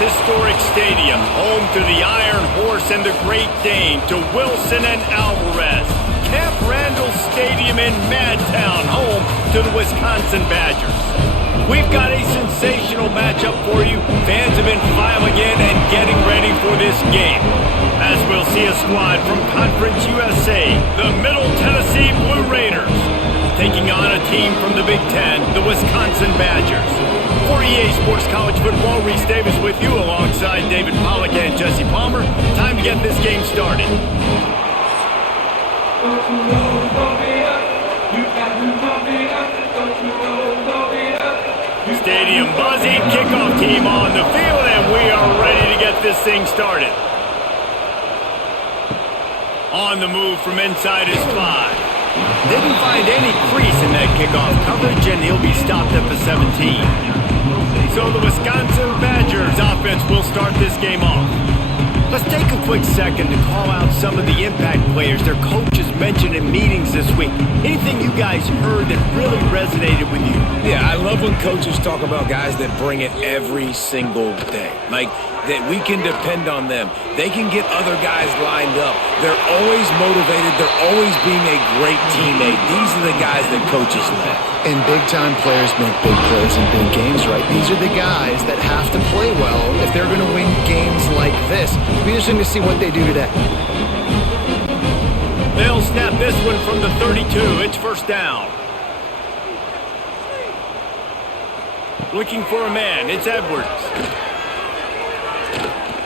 historic stadium, home to the Iron Horse and the Great Dane, to Wilson and Alvarez. Camp Randall Stadium in Madtown, home to the Wisconsin Badgers. We've got a sensational matchup for you. Fans have been filing in and getting ready for this game, as we'll see a squad from Conference USA, the Middle Tennessee Blue Raiders, taking on a team from the Big Ten, the Wisconsin Badgers. For EA Sports College Football, Reese Davis with you alongside David Pollack and Jesse Palmer. Time to get this game started. Stadium buzzing, kickoff team on the field, and we are ready to get this thing started. On the move from inside his 5. Didn't find any crease in that kickoff coverage, and he'll be stopped at the 17. So the Wisconsin Badgers offense will start this game off. Let's take a quick second to call out some of the impact players their coaches mentioned in meetings this week. Anything you guys heard that really resonated with you? Yeah, I love when coaches talk about guys that bring it every single day. Like, that we can depend on them. They can get other guys lined up. They're always motivated. They're always being a great teammate. These are the guys that coaches love. And big-time players make big plays in big games, right? These are the guys that have to play well if they're going to win games like this. It'll be interesting to see what they do today. They'll snap this one from the 32. It's first down. Looking for a man. It's Edwards.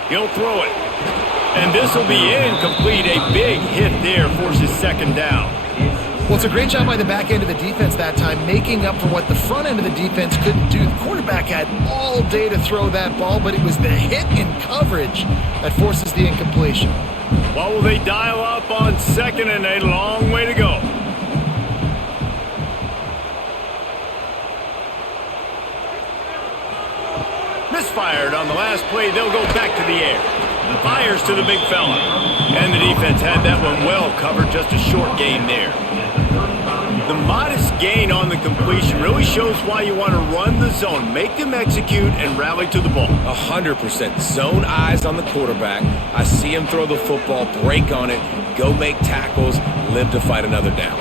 He'll throw it. And this will be incomplete. A big hit there forces second down. Well, it's a great job by the back end of the defense that time, making up for what the front end of the defense couldn't do. The quarterback had all day to throw that ball, but it was the hit in coverage that forces the incompletion. What will they dial up on second and a long way to go? Misfired on the last play. They'll go back to the air. Fires to the big fella. And the defense had that one well covered. Just a short gain there. The modest gain on the completion really shows why you want to run the zone. Make them execute and rally to the ball. 100%. Zone eyes on the quarterback. I see him throw the football, break on it, go make tackles, live to fight another down.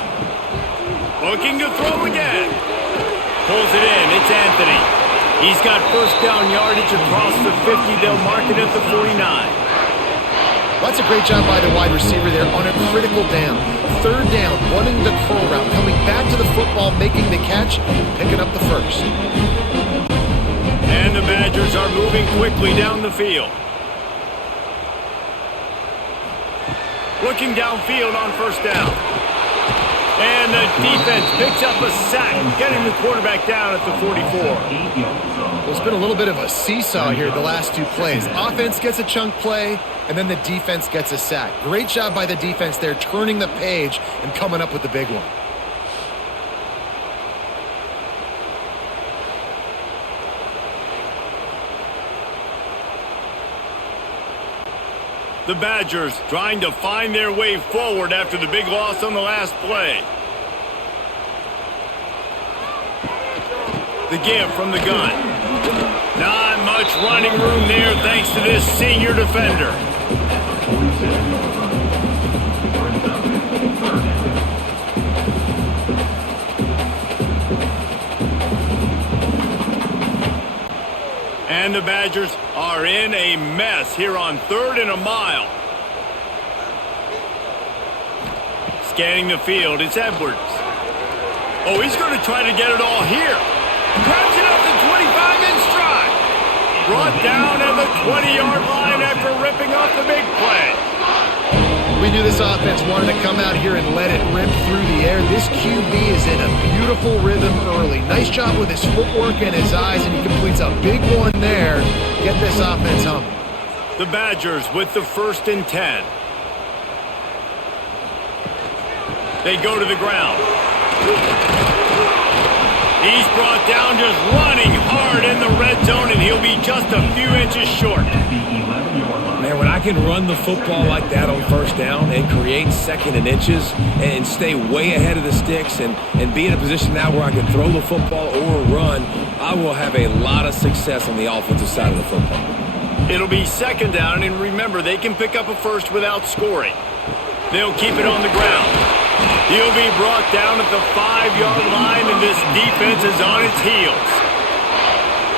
Looking to throw again. Pulls it in. It's Anthony. He's got first down yardage across the 50. They'll mark it at the 49. That's a great job by the wide receiver there on a critical down. Third down, running the curl route, coming back to the football, making the catch, picking up the first. And the Badgers are moving quickly down the field. Looking downfield on first down. And the defense picks up a sack, getting the quarterback down at the 44. Well, it's been a little bit of a seesaw here the last two plays. Offense gets a chunk play, and then the defense gets a sack. Great job by the defense there, turning the page and coming up with the big one. The Badgers trying to find their way forward after the big loss on the last play. The give from the gun. Not much running room there thanks to this senior defender. And the Badgers are in a mess here on 3rd and a mile. Scanning the field, it's Edwards. Oh, he's going to try to get it all here. Grabs it up the 25 in stride. Brought down at the 20-yard line after ripping off the big play. We knew this offense wanted to come out here and let it rip through the air. This QB is in a beautiful rhythm early. Nice job with his footwork and his eyes, and he completes a big one there. Get this offense humming. The Badgers with the 1st and 10. They go to the ground. He's brought down just running hard in the red zone, and he'll be just a few inches short. Man, when I can run the football like that on first down and create 2nd and inches and stay way ahead of the sticks and be in a position now where I can throw the football or run, I will have a lot of success on the offensive side of the football. It'll be second down, and remember, they can pick up a first without scoring. They'll keep it on the ground. He'll be brought down at the 5-yard line, and this defense is on its heels.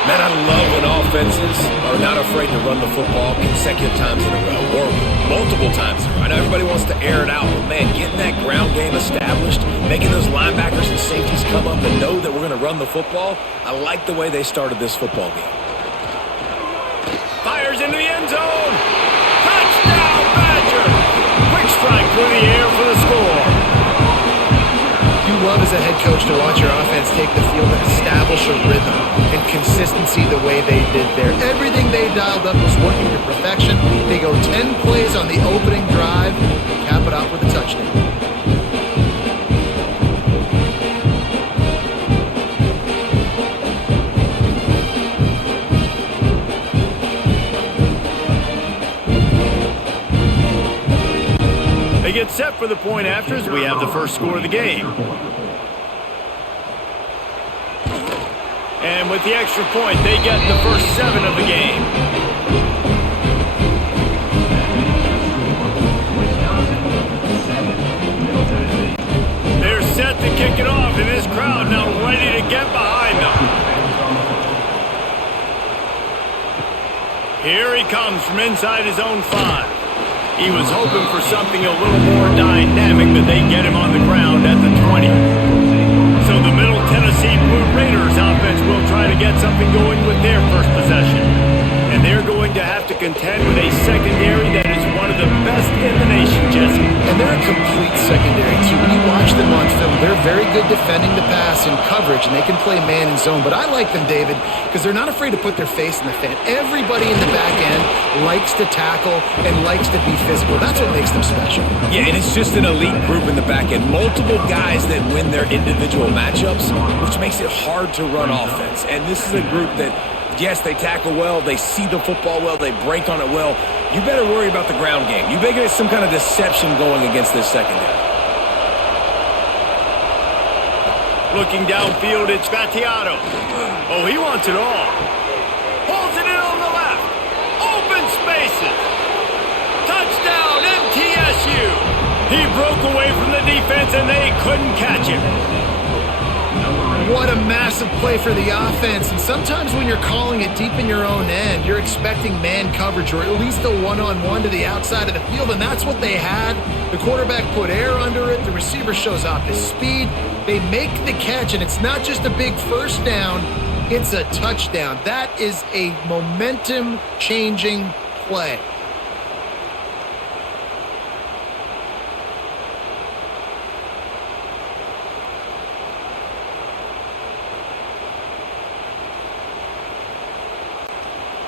Man, I love when offenses are not afraid to run the football consecutive times in a row or multiple times in a row. I know everybody wants to air it out, but man, getting that ground game established, making those linebackers and safeties come up and know that we're going to run the football, I like the way they started this football game. Fires into the end zone. Touchdown, Badger. Quick strike through the air for the score. You love as a head coach to watch your offense take the field and establish a rhythm and consistency the way they did there. Everything they dialed up was working to perfection. They go 10 plays on the opening drive and cap it off with a touchdown. They get set for the point after as we have the first score of the game. And with the extra point, they get the first 7 of the game. They're set to kick it off, and this crowd now ready to get behind them. Here he comes from inside his own 5. He was hoping for something a little more dynamic, but they get him on the ground at the 20. So the Middle Tennessee Blue Raiders offense will try to get something going with their first possession. And they're going to have to contend with a secondary that is one of the best in the nation, Jesse. And they're a complete secondary, too. When you watch them on film, they're very good defending the pass and coverage, and they can play man and zone. But I like them, David, because they're not afraid to put their face in the fan. Everybody in the back end likes to tackle and likes to be physical. That's what makes them special. Yeah, and it's just an elite group in the back end. Multiple guys that win their individual matchups, which makes it hard to run offense. And this is a group that, yes, they tackle well, they see the football well, they break on it well. You better worry about the ground game. You better get some kind of deception going against this secondary. Looking downfield, it's Battiato. Oh, he wants it all. Pulls it in on the left. Open spaces. Touchdown, MTSU. He broke away from the defense, and they couldn't catch him. What a massive play for the offense. And sometimes when you're calling it deep in your own end, you're expecting man coverage or at least a one-on-one to the outside of the field, and that's what they had. The quarterback put air under it. The receiver shows off his speed. They make the catch, and it's not just a big first down. It's a touchdown. That is a momentum-changing play.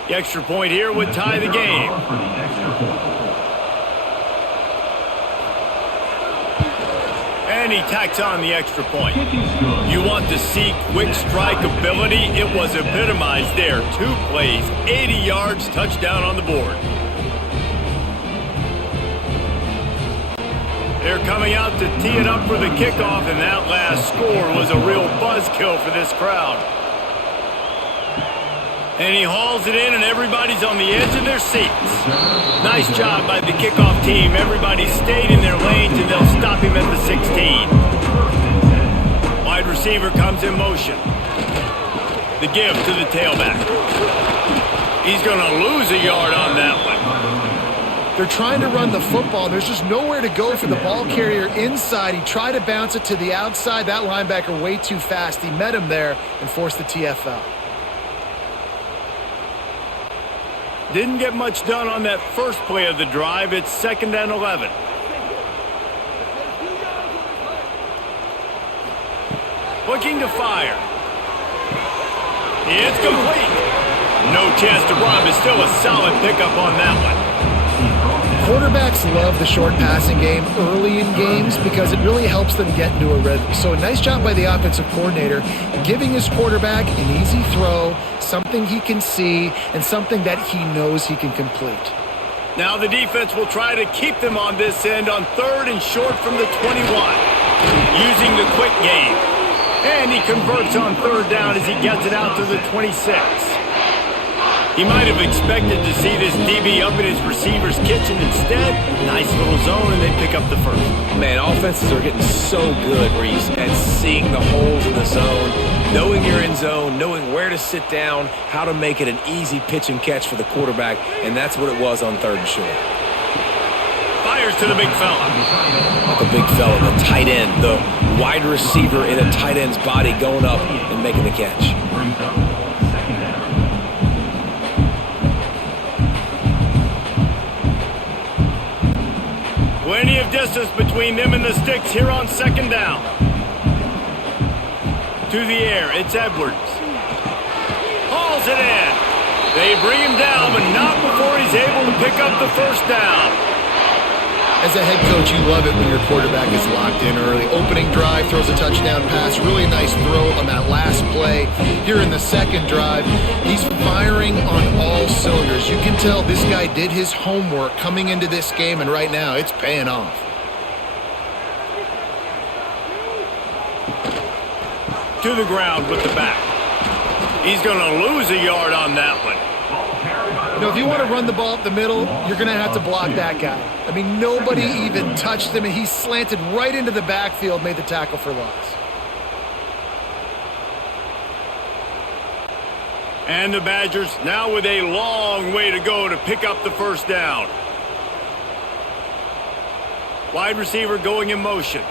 The extra point here would tie the game. And he tacks on the extra point. You want to see quick strike ability? It was epitomized there. 2 plays, 80 yards, touchdown on the board. They're coming out to tee it up for the kickoff, and that last score was a real buzzkill for this crowd. And he hauls it in, and everybody's on the edge of their seats. Nice job by the kickoff team. Everybody stayed in their lanes, and they'll stop him at the 16. Wide receiver comes in motion. The give to the tailback. He's going to lose a yard on that one. They're trying to run the football. There's just nowhere to go for the ball carrier inside. He tried to bounce it to the outside. That linebacker way too fast. He met him there and forced the TFL. Didn't get much done on that first play of the drive. It's 2nd and 11. Looking to fire. It's complete. No chance to run, but still a solid pickup on that one. Quarterbacks love the short passing game early in games because it really helps them get into a rhythm. So a nice job by the offensive coordinator giving his quarterback an easy throw, something he can see, and something that he knows he can complete. Now the defense will try to keep them on this end on 3rd and short from the 21, using the quick game. And he converts on 3rd down as he gets it out to the 26. He might have expected to see this DB up in his receiver's kitchen. Instead, nice little zone, and they pick up the first. Man, offenses are getting so good, Reese, at seeing the holes in the zone, knowing your end zone, knowing where to sit down, how to make it an easy pitch and catch for the quarterback, and that's what it was on 3rd and short. Fires to the big fella. Not the big fella, the tight end, the wide receiver in a tight end's body going up and making the catch. Plenty of distance between them and the sticks here on 2nd down. To the air, it's Edwards. Hauls it in. They bring him down, but not before he's able to pick up the first down. As a head coach, you love it when your quarterback is locked in early. Opening drive, throws a touchdown pass. Really nice throw on that last play. Here in the 2nd drive, he's firing on all cylinders. You can tell this guy did his homework coming into this game, and right now it's paying off. To the ground with the back. He's going to lose a yard on that one. You know, if you want to run the ball up the middle, you're going to have to block that guy. I mean, nobody even touched him, and he slanted right into the backfield, made the tackle for loss. And the Badgers now with a long way to go to pick up the first down. Wide receiver going in motion.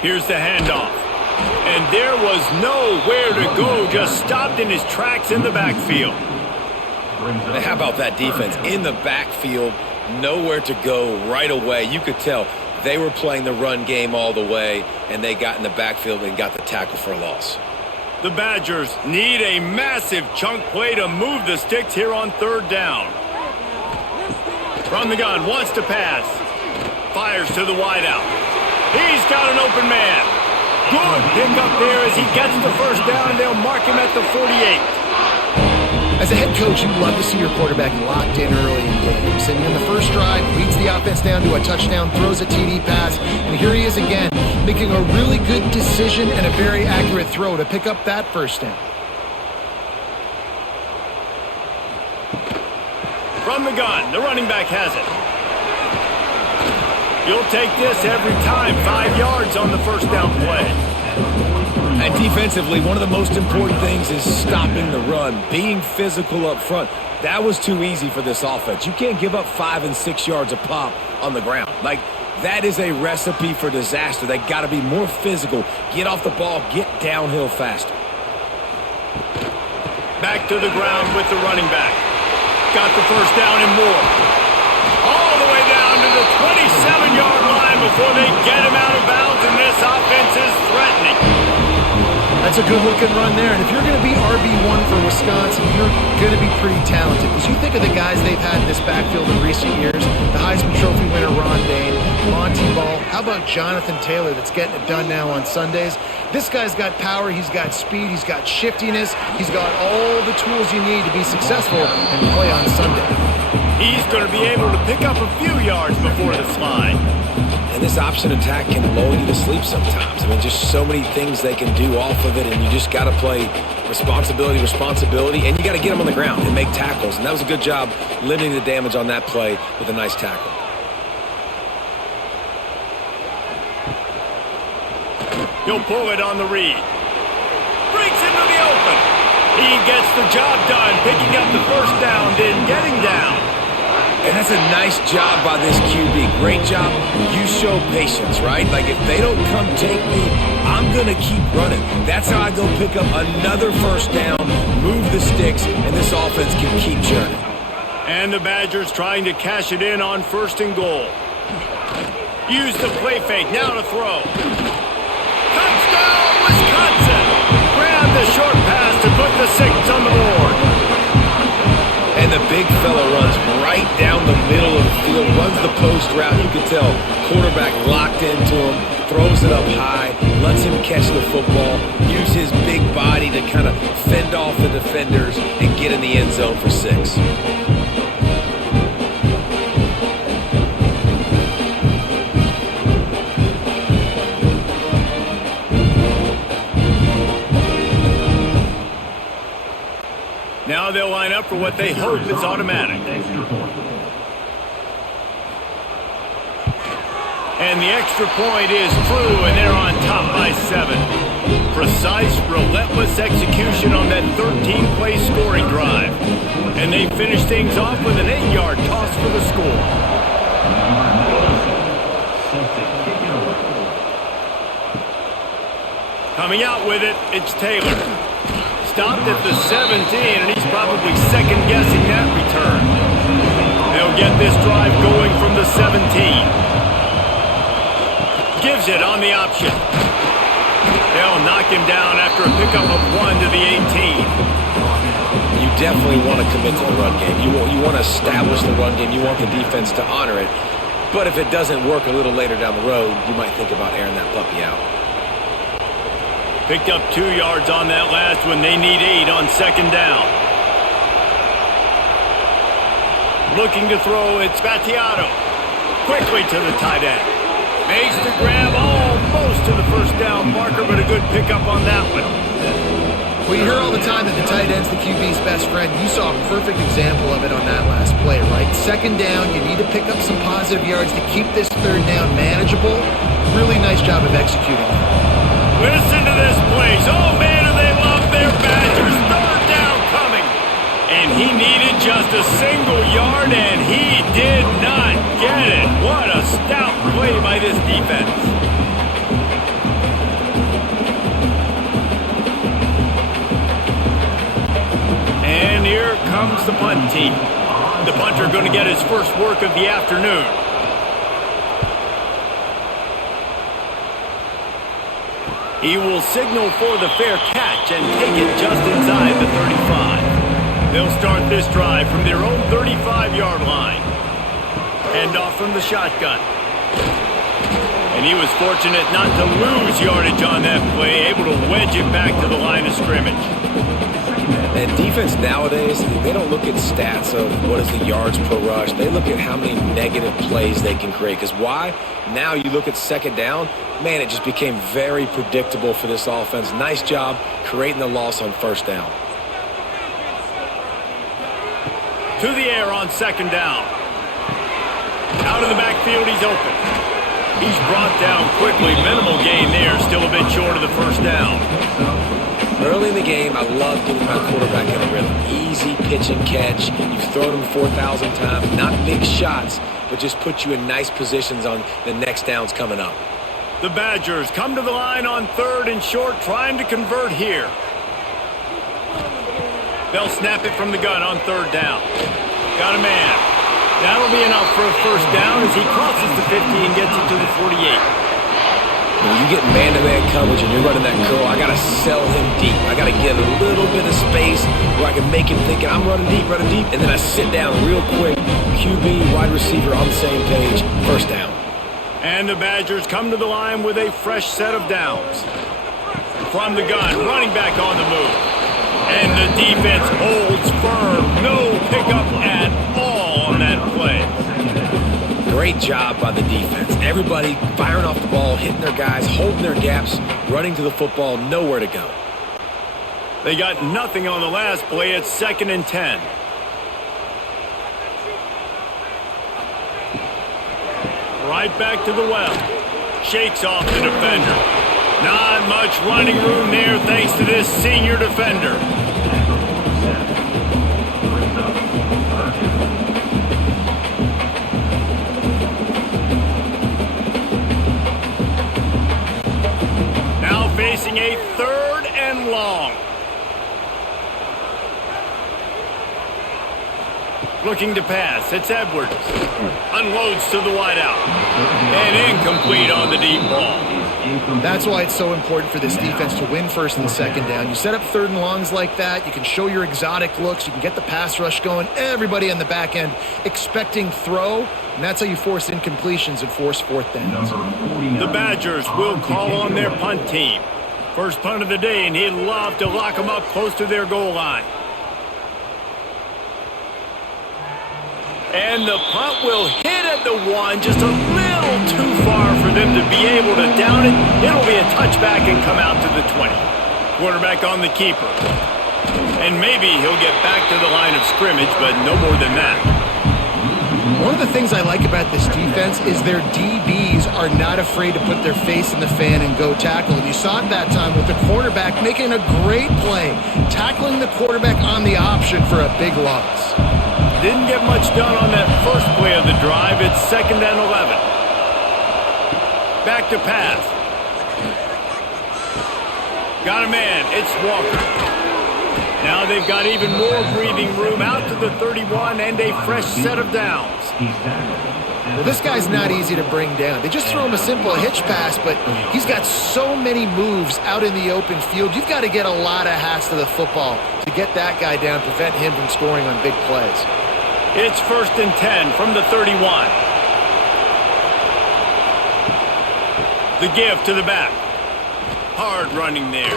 Here's the handoff. And there was nowhere to go, just stopped in his tracks in the backfield. How about that defense? In the backfield, nowhere to go right away. You could tell they were playing the run game all the way, and they got in the backfield and got the tackle for a loss. The Badgers need a massive chunk play to move the sticks here on 3rd down. From the gun, wants to pass. Fires to the wideout. He's got an open man. Good pick up there as he gets the first down, and they'll mark him at the 48. As a head coach, you love to see your quarterback locked in early in games. And in the first drive, leads the offense down to a touchdown, throws a TD pass, and here he is again, making a really good decision and a very accurate throw to pick up that first down. From the gun, the running back has it. You'll take this every time. 5 yards on the first down play. And defensively, one of the most important things is stopping the run, being physical up front. That was too easy for this offense. You can't give up 5 and 6 yards a pop on the ground. Like, that is a recipe for disaster. They got to be more physical, get off the ball, get downhill faster. Back to the ground with the running back. Got the first down and more. All the way down to the 27-yard line before they get him out of bounds, and this offense is threatening. That's a good-looking run there. And if you're going to be RB1 for Wisconsin, you're going to be pretty talented. Because you think of the guys they've had in this backfield in recent years, the Heisman Trophy winner Ron Dayne, Monty Ball. How about Jonathan Taylor that's getting it done now on Sundays? This guy's got power, he's got speed, he's got shiftiness, he's got all the tools you need to be successful and play on Sunday. He's going to be able to pick up a few yards before the slide. And this option attack can lull you to sleep sometimes. I mean, just so many things they can do off of it, and you just got to play responsibility, and you got to get them on the ground and make tackles. And that was a good job limiting the damage on that play with a nice tackle. He'll pull it on the read. Breaks into the open. He gets the job done, picking up the first down, then getting down. And that's a nice job by this QB. Great job. You show patience, right? Like, if they don't come take me, I'm going to keep running. That's how I go pick up another first down, move the sticks, and this offense can keep churning. And the Badgers trying to cash it in on 1st and goal. Use the play fake, now to throw. Touchdown, Wisconsin! Grab the short pass to put the 6 on the board. And the big fella runs right down the middle of the field, runs the post route. You can tell quarterback locked into him, throws it up high, lets him catch the football, use his big body to kind of fend off the defenders and get in the end zone for 6. Now they'll line up for what they hope is automatic. And the extra point is true, and they're on top by 7. Precise, relentless execution on that 13-play scoring drive. And they finish things off with an 8-yard toss for the score. Coming out with it, it's Taylor. Stopped at the 17, and he's probably second-guessing that return. They'll get this drive going from the 17. Gives it on the option. They'll knock him down after a pickup of 1 to the 18. You definitely want to commit to the run game. You want to establish the run game. You want the defense to honor it. But if it doesn't work a little later down the road, you might think about airing that puppy out. Picked up 2 yards on that last one. They need 8 on second down. Looking to throw, it's Battiato. Quickly to the tight end. Makes the grab almost to the first down marker, but a good pickup on that one. Well, you hear all the time that the tight end's the QB's best friend. You saw a perfect example of it on that last play, right? Second down, you need to pick up some positive yards to keep this third down manageable. Really nice job of executing that. Listen to this place. Oh, man, do they love their Badgers. Third down coming. And he needed just a single yard, and he did not get it. What a stout play by this defense. And here comes the punt team. The punter going to get his first work of the afternoon. He will signal for the fair catch and take it just inside the 35. They'll start this drive from their own 35-yard line. Hand off from the shotgun. And he was fortunate not to lose yardage on that play, able to wedge it back to the line of scrimmage. And defense nowadays, they don't look at stats of what is the yards per rush. They look at how many negative plays they can create. Because why? Now you look at second down, man, it just became very predictable for this offense. Nice job creating the loss on first down. To the air on second down. Out of the backfield, he's open. He's brought down quickly. Minimal gain there, still a bit short of the first down. Early in the game, I love getting my quarterback in a rhythm. Easy pitch and catch. You've thrown him 4,000 times. Not big shots, but just put you in nice positions on the next downs coming up. The Badgers come to the line on third and short, trying to convert here. They'll snap it from the gun on third down. Got a man. That'll be enough for a first down as he crosses the 50 and gets it to the 48. When you get man-to-man coverage and you're running that curl, I got to sell him deep. I got to get a little bit of space where I can make him thinking I'm running deep, and then I sit down real quick. QB, wide receiver on the same page, first down. And the Badgers come to the line with a fresh set of downs. From the gun, running back on the move. And the defense holds firm. No pickup at all on that play. Great job by the defense. Everybody firing off the ball, hitting their guys, holding their gaps, running to the football, nowhere to go. They got nothing on the last play. It's 2nd and 10. Right back to the well. Shakes off the defender. Not much running room there thanks to this senior defender. Now facing a 3rd and long. Looking to pass. It's Edwards. Unloads to the wideout. And incomplete on the deep ball. That's why it's so important for this defense to win first and second down. You set up 3rd and longs like that. You can show your exotic looks. You can get the pass rush going. Everybody on the back end expecting throw. And that's how you force incompletions and force 4th downs. The Badgers will call on their punt team. First punt of the day, and he'd love to lock them up close to their goal line. And the punt will hit at the 1, just a little too far for them to be able to down it. It'll be a touchback and come out to the 20. Quarterback on the keeper. And maybe he'll get back to the line of scrimmage, but no more than that. One of the things I like about this defense is their DBs are not afraid to put their face in the fan and go tackle. And you saw it that time with the quarterback making a great play, tackling the quarterback on the option for a big loss. Didn't get much done on that first play of the drive. It's 2nd and 11. Back to pass. Got a man. It's Walker. Now they've got even more breathing room out to the 31 and a fresh set of downs. Well, this guy's not easy to bring down. They just throw him a simple hitch pass, but he's got so many moves out in the open field. You've got to get a lot of hats to the football to get that guy down, prevent him from scoring on big plays. It's 1st and 10 from the 31. The give to the back. Hard running there.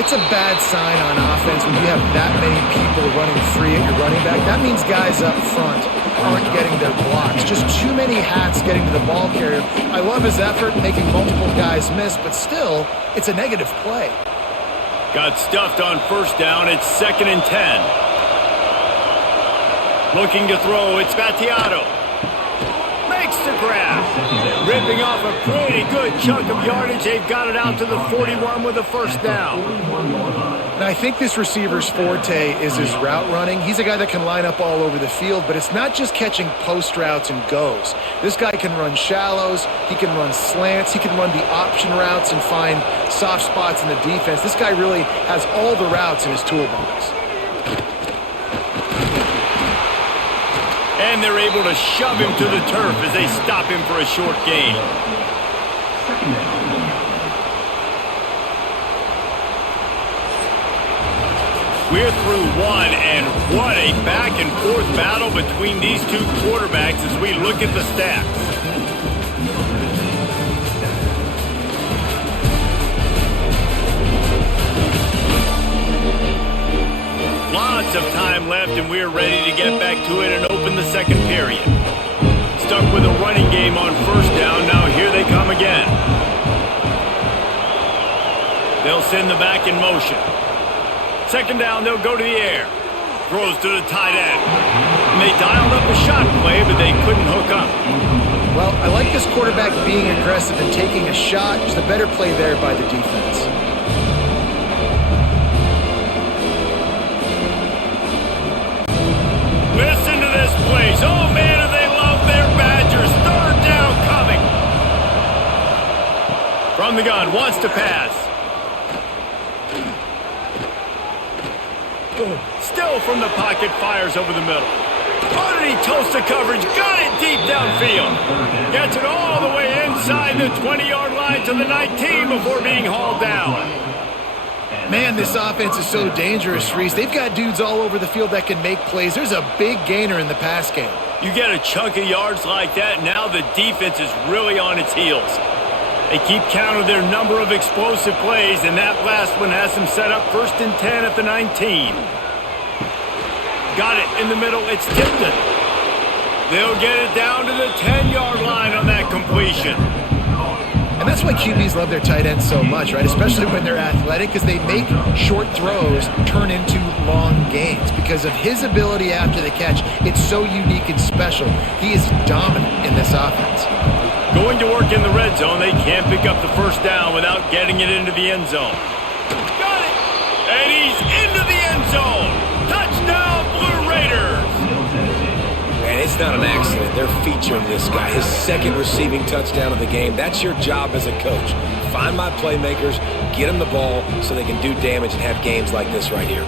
It's a bad sign on offense when you have that many people running free at your running back. That means guys up front aren't getting their blocks. Just too many hats getting to the ball carrier. I love his effort, making multiple guys miss, but still, it's a negative play. Got stuffed on 1st down. It's 2nd and 10. Looking to throw. It's Battiato. Makes the grab. Ripping off a pretty good chunk of yardage. They've got it out to the 41 with a 1st down. And I think this receiver's forte is his route running. He's a guy that can line up all over the field, but it's not just catching post routes and goes. This guy can run shallows, he can run slants, he can run the option routes and find soft spots in the defense. This guy really has all the routes in his toolbox. And they're able to shove him to the turf as they stop him for a short gain. We're through one, and what a back-and-forth battle between these two quarterbacks as we look at the stats. Lots of time left, and we're ready to get back to it and open the 2nd period. Stuck with a running game on 1st down. Now here they come again. They'll send the back in motion. 2nd down, they'll go to the air. Throws to the tight end. And they dialed up a shot play, but they couldn't hook up. Well, I like this quarterback being aggressive and taking a shot. Just a better play there by the defense. Listen to this place. Oh, man, do they love their Badgers. 3rd down coming. From the gun, wants to pass. Still from the pocket, fires over the middle. Oh, did he toast the coverage? Got it deep downfield. Gets it all the way inside the 20-yard line to the 19 before being hauled down. Man, this offense is so dangerous, Reese. They've got dudes all over the field that can make plays. There's a big gainer in the pass game. You get a chunk of yards like that, now the defense is really on its heels. They keep count of their number of explosive plays, and that last one has them set up 1st and 10 at the 19. Got it in the middle. It's Tipton. They'll get it down to the 10-yard line on that completion. And that's why QBs love their tight ends so much, right? Especially when they're athletic, because they make short throws turn into long gains. Because of his ability after the catch, it's so unique and special. He is dominant in this offense. Going to work in the red zone, they can't pick up the 1st down without getting it into the end zone. Got it! And he's into the end zone! Touchdown, Blue Raiders! And it's not an accident. They're featuring this guy. His 2nd receiving touchdown of the game. That's your job as a coach. Find my playmakers, get them the ball so they can do damage and have games like this right here.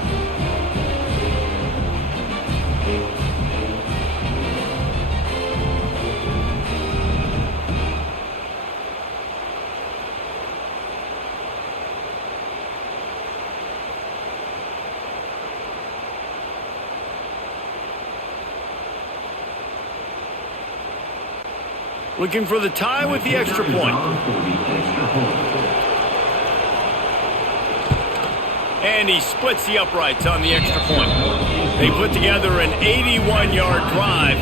Looking for the tie with the extra point. And he splits the uprights on the extra point. They put together an 81-yard drive,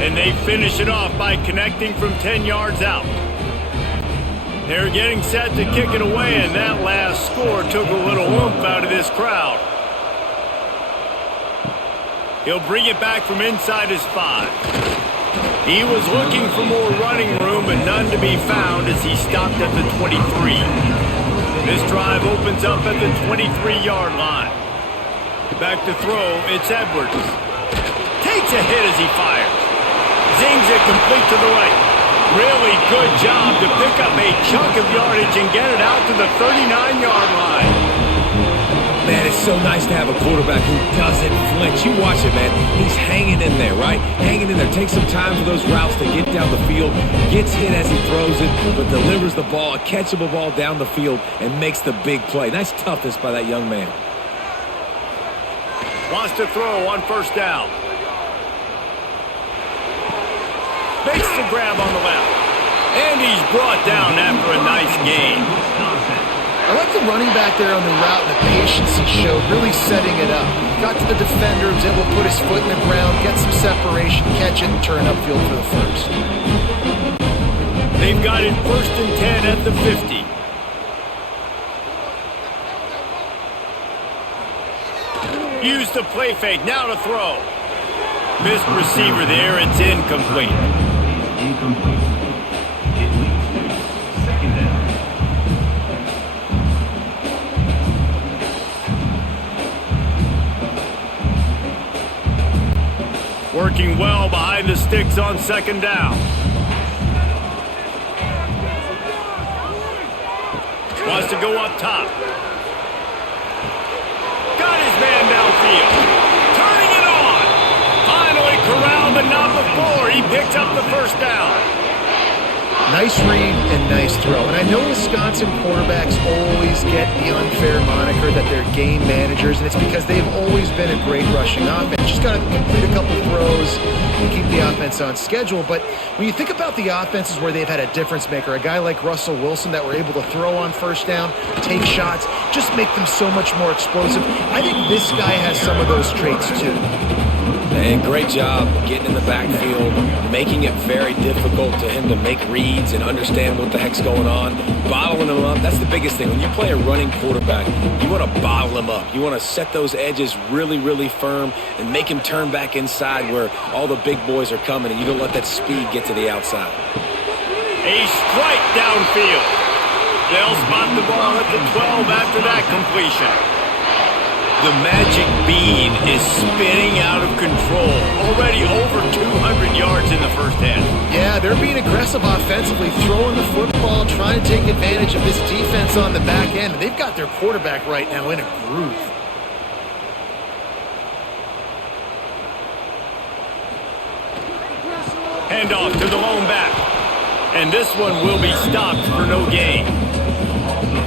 and they finish it off by connecting from 10 yards out. They're getting set to kick it away, and that last score took a little oomph out of this crowd. He'll bring it back from inside his 5. He was looking for more running room, but none to be found as he stopped at the 23. This drive opens up at the 23-yard line. Back to throw, it's Edwards. Takes a hit as he fires. Zings it complete to the right. Really good job to pick up a chunk of yardage and get it out to the 39-yard line. Man, it's so nice to have a quarterback who doesn't flinch. You watch it, man. He's hanging in there, right? Hanging in there. Takes some time for those routes to get down the field. Gets hit as he throws it, but delivers the ball, a catchable ball down the field, and makes the big play. Nice toughness by that young man. Wants to throw on first down. Makes the grab on the left. And he's brought down after a nice gain. I like the running back there on the route and the patience he showed, really setting it up. Got to the defender, was able to put his foot in the ground, get some separation, catch it, and turn upfield for the first. They've got it 1st and 10 at the 50. Use the play fake, now to throw. Missed receiver there, it's incomplete. Incomplete. It leads to 2nd down. Working well behind the sticks on 2nd down. Wants to go up top. Got his man downfield. Turning it on. Finally corralled, but not before. He picks up the 1st down. Nice read and nice throw. And I know Wisconsin quarterbacks always get the unfair moniker that they're game managers, and it's because they've always been a great rushing offense. Just got to complete a couple throws and keep the offense on schedule. But when you think about the offenses where they've had a difference maker, a guy like Russell Wilson that were able to throw on first down, take shots, just make them so much more explosive. I think this guy has some of those traits too. And great job getting in the backfield, making it very difficult to him to make reads and understand what the heck's going on, bottling him up. That's the biggest thing. When you play a running quarterback, you want to bottle him up. You want to set those edges really, really firm and make him turn back inside where all the big boys are coming, and you don't let that speed get to the outside. A strike downfield. They'll spot the ball at the 12 after that completion. The magic bean is spinning out of control. Already over 200 yards in the first half. Yeah, they're being aggressive offensively, throwing the football, trying to take advantage of this defense on the back end. They've got their quarterback right now in a groove. Handoff to the lone back. And this one will be stopped for no gain.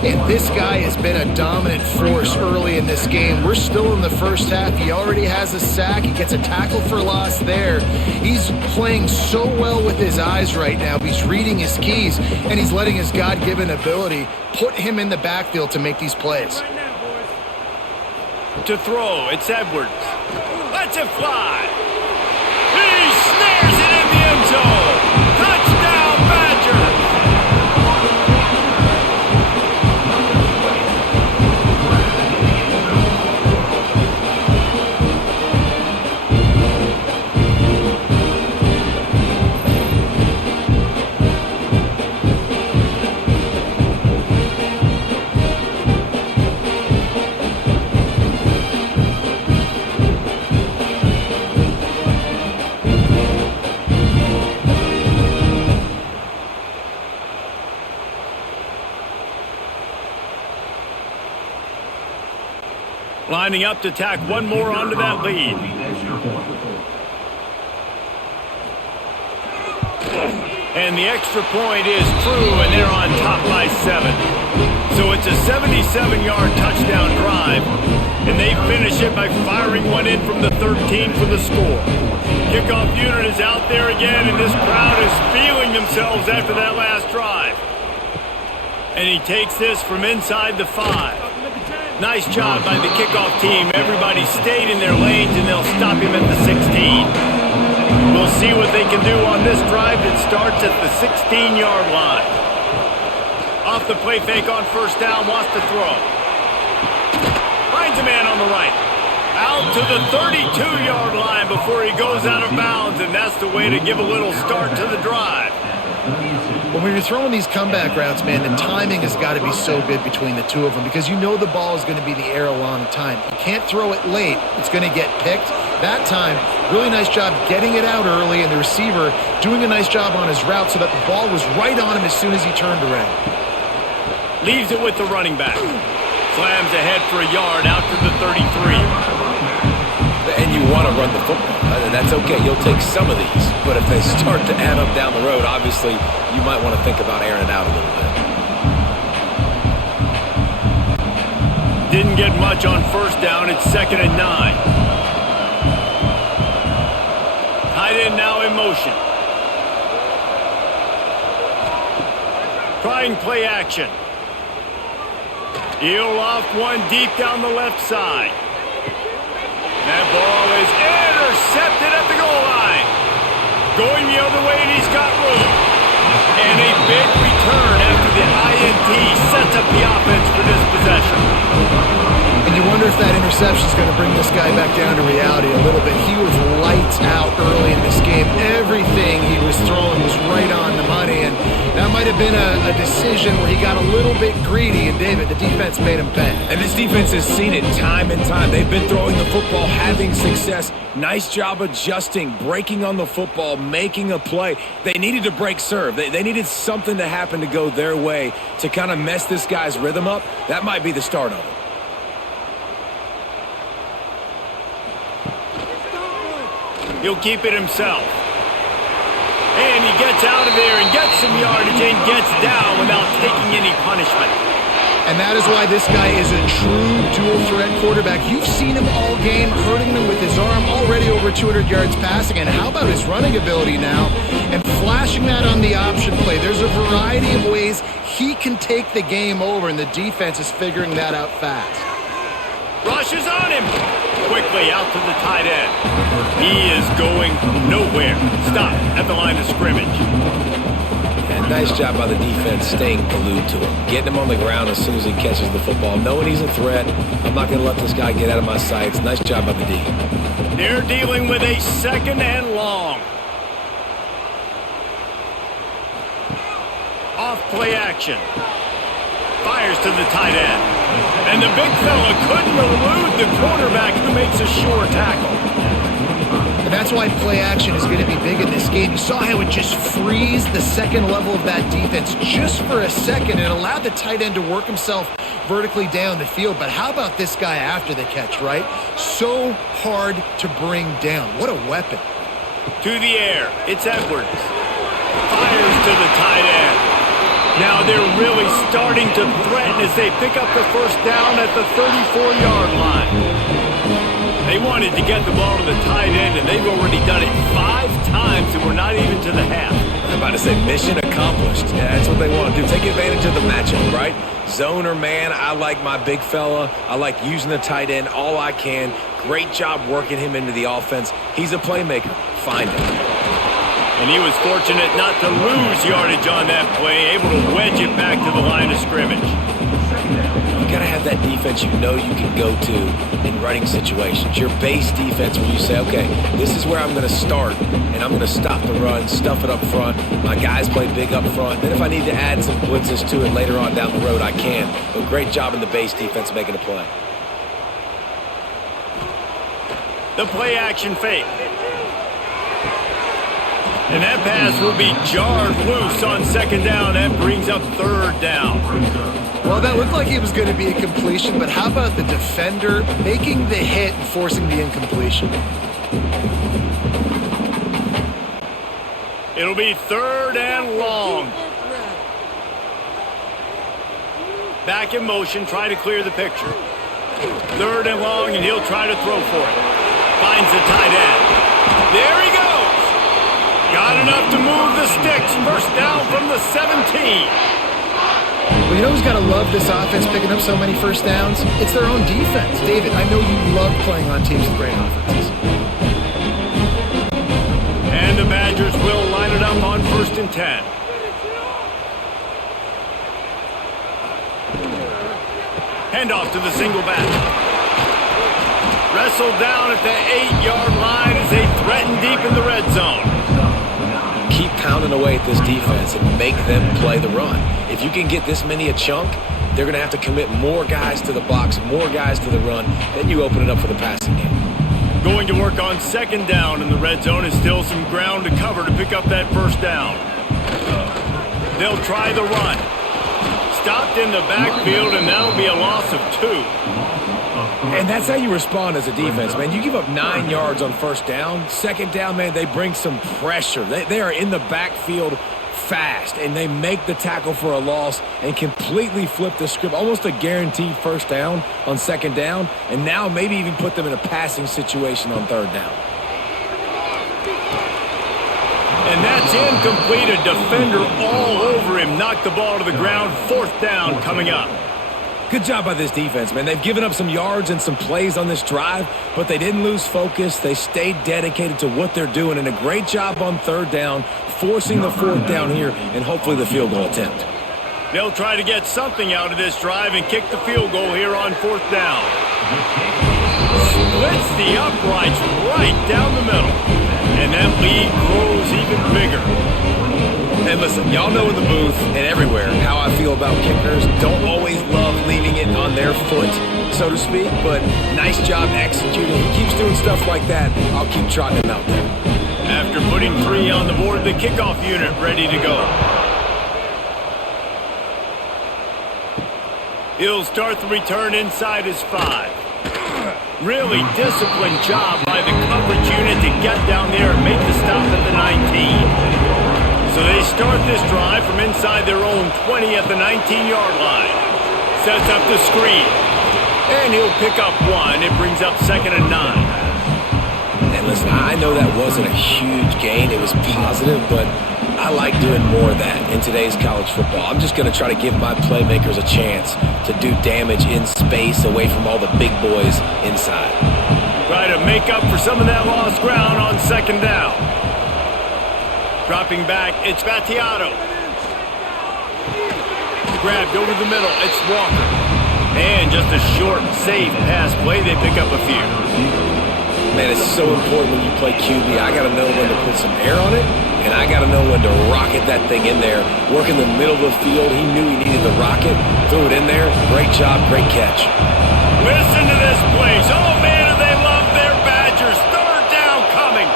And this guy has been a dominant force early in this game. We're still in the first half. He already has a sack. He gets a tackle for loss there. He's playing so well with his eyes right now. He's reading his keys, and he's letting his God-given ability put him in the backfield to make these plays. To throw, it's Edwards. Lets it fly. He snares it in the end zone. Touchdown, Badgers. Lining up to tack one more onto that lead. And the extra point is true, and they're on top by 7. So it's a 77-yard touchdown drive, and they finish it by firing one in from the 13 for the score. Kickoff unit is out there again, and this crowd is feeling themselves after that last drive. And he takes this from inside the 5. Nice job by the kickoff team. Everybody stayed in their lanes, and they'll stop him at the 16. We'll see what they can do on this drive that starts at the 16-yard line. off the play fake on first down, wants to throw. Finds a man on the right. Out to the 32-yard line before he goes out of bounds, and that's the way to give a little start to the drive. When you're throwing these comeback routes, man, the timing has got to be so good between the two of them because you know the ball is going to be the air a long time. You can't throw it late. It's going to get picked. That time, really nice job getting it out early, and the receiver doing a nice job on his route so that the ball was right on him as soon as he turned around. Leaves it with the running back. Slams ahead for a yard out to the 33. And you want to run the football. That's okay. You'll take some of these. But if they start to add up down the road, obviously you might want to think about airing it out a little bit. Didn't get much on first down. It's 2nd and 9. Tight end now in motion. Trying play action. Heel off one deep down the left side. That ball is intercepted at the goal line. Going the other way, and he's got room. And a big return after the INT sets up the offense for this possession. And you wonder if that interception is going to bring this guy back down to reality a little bit. He was lights out early in this game. Everything he was throwing was right on the money, and that might have been a decision where he got a little bit greedy, and David, the defense made him pay. And this defense has seen it time and time. They've been throwing the football, having success. Nice job adjusting, breaking on the football, making a play. They needed to break serve. They needed something to happen to go their way to kind of mess this guy's rhythm up. That might be the start of it. He'll keep it himself. And he gets out of there and gets some yardage and gets down without taking any punishment. And that is why this guy is a true dual-threat quarterback. You've seen him all game, hurting them with his arm, already over 200 yards passing. And how about his running ability now? And flashing that on the option play. There's a variety of ways he can take the game over, and the defense is figuring that out fast. Rushes on him. Quickly out to the tight end. He is going nowhere. Stop at the line of scrimmage. And nice job by the defense staying glued to him. Getting him on the ground as soon as he catches the football. Knowing he's a threat. I'm not going to let this guy get out of my sights. Nice job by the D. They're dealing with a 2nd and long. Off play action. Fires to the tight end. And the big fella couldn't elude the quarterback who makes a sure tackle. And that's why play action is going to be big in this game. You saw how it just frees the second level of that defense just for a second and allowed the tight end to work himself vertically down the field. But how about this guy after the catch, right? So hard to bring down. What a weapon. To the air. It's Edwards. Fires to the tight end. Now they're really starting to threaten as they pick up the first down at the 34-yard line. They wanted to get the ball to the tight end, and they've already done it 5 times, and we're not even to the half. I'm about to say mission accomplished. Yeah, that's what they want to do. Take advantage of the matchup, right? Zone or man, I like my big fella. I like using the tight end all I can. Great job working him into the offense. He's a playmaker. Find him. And he was fortunate not to lose yardage on that play, able to wedge it back to the line of scrimmage. You got to have that defense you know you can go to in running situations. Your base defense where you say, okay, this is where I'm going to start, and I'm going to stop the run, stuff it up front. My guys play big up front. Then if I need to add some blitzes to it later on down the road, I can. But great job in the base defense making a play. The play action fake. And that pass will be jarred loose on 2nd down. That brings up 3rd down. Well, that looked like it was going to be a completion, but how about the defender making the hit and forcing the incompletion? It'll be 3rd and long. Back in motion, try to clear the picture. 3rd and long, and he'll try to throw for it. Finds the tight end. There he goes. Got enough to move the sticks. First down from the 17. Well, you know who's got to love this offense picking up so many first downs? It's their own defense. David, I know you love playing on teams with great offenses. And the Badgers will line it up on 1st and 10. Handoff to the single back. Wrestled down at the 8-yard line as they threaten deep in the red zone. Keep pounding away at this defense and make them play the run. If you can get this many a chunk, they're going to have to commit more guys to the box, more guys to the run. Then you open it up for the passing game. Going to work on second down in the red zone is still some ground to cover to pick up that first down. They'll try the run. Stopped in the backfield, and that'll be a loss of 2. And that's how you respond as a defense, man. You give up 9 yards on first down. Second down, man, they bring some pressure. They are in the backfield fast, and they make the tackle for a loss and completely flip the script. Almost a guaranteed first down on second down, and now maybe even put them in a passing situation on third down. And that's incomplete. A defender all over him. Knocked the ball to the ground. Fourth down coming up. Good job by this defense, man. They've given up some yards and some plays on this drive, but they didn't lose focus. They stayed dedicated to what they're doing, and a great job on third down, forcing the fourth down here, and hopefully the field goal attempt. They'll try to get something out of this drive and kick the field goal here on fourth down. Splits the uprights right down the middle, and that lead grows even bigger. And listen, y'all know in the booth and everywhere how I feel about kickers. Don't always love leaving it on their foot, so to speak, but nice job executing. He keeps doing stuff like that. I'll keep trotting him out there. After putting 3 on the board, the kickoff unit ready to go. He'll start the return inside his 5. Really disciplined job by the coverage unit to get down there and make the stop at the 19. So they start this drive from inside their own 20 at the 19-yard line. Sets up the screen. And he'll pick up 1. It brings up 2nd and 9. And listen, I know that wasn't a huge gain. It was positive, but I like doing more of that in today's college football. I'm just going to try to give my playmakers a chance to do damage in space away from all the big boys inside. Try to make up for some of that lost ground on second down. Dropping back, it's Battiato. Grabbed over the middle, it's Walker. And just a short, safe pass play, they pick up a few. Man, it's so important when you play QB. I got to know when to put some air on it, and I got to know when to rocket that thing in there. Work in the middle of the field. He knew he needed the rocket. Threw it in there. Great job, great catch. Listen to this place. Oh, man, do they love their Badgers. Third down coming.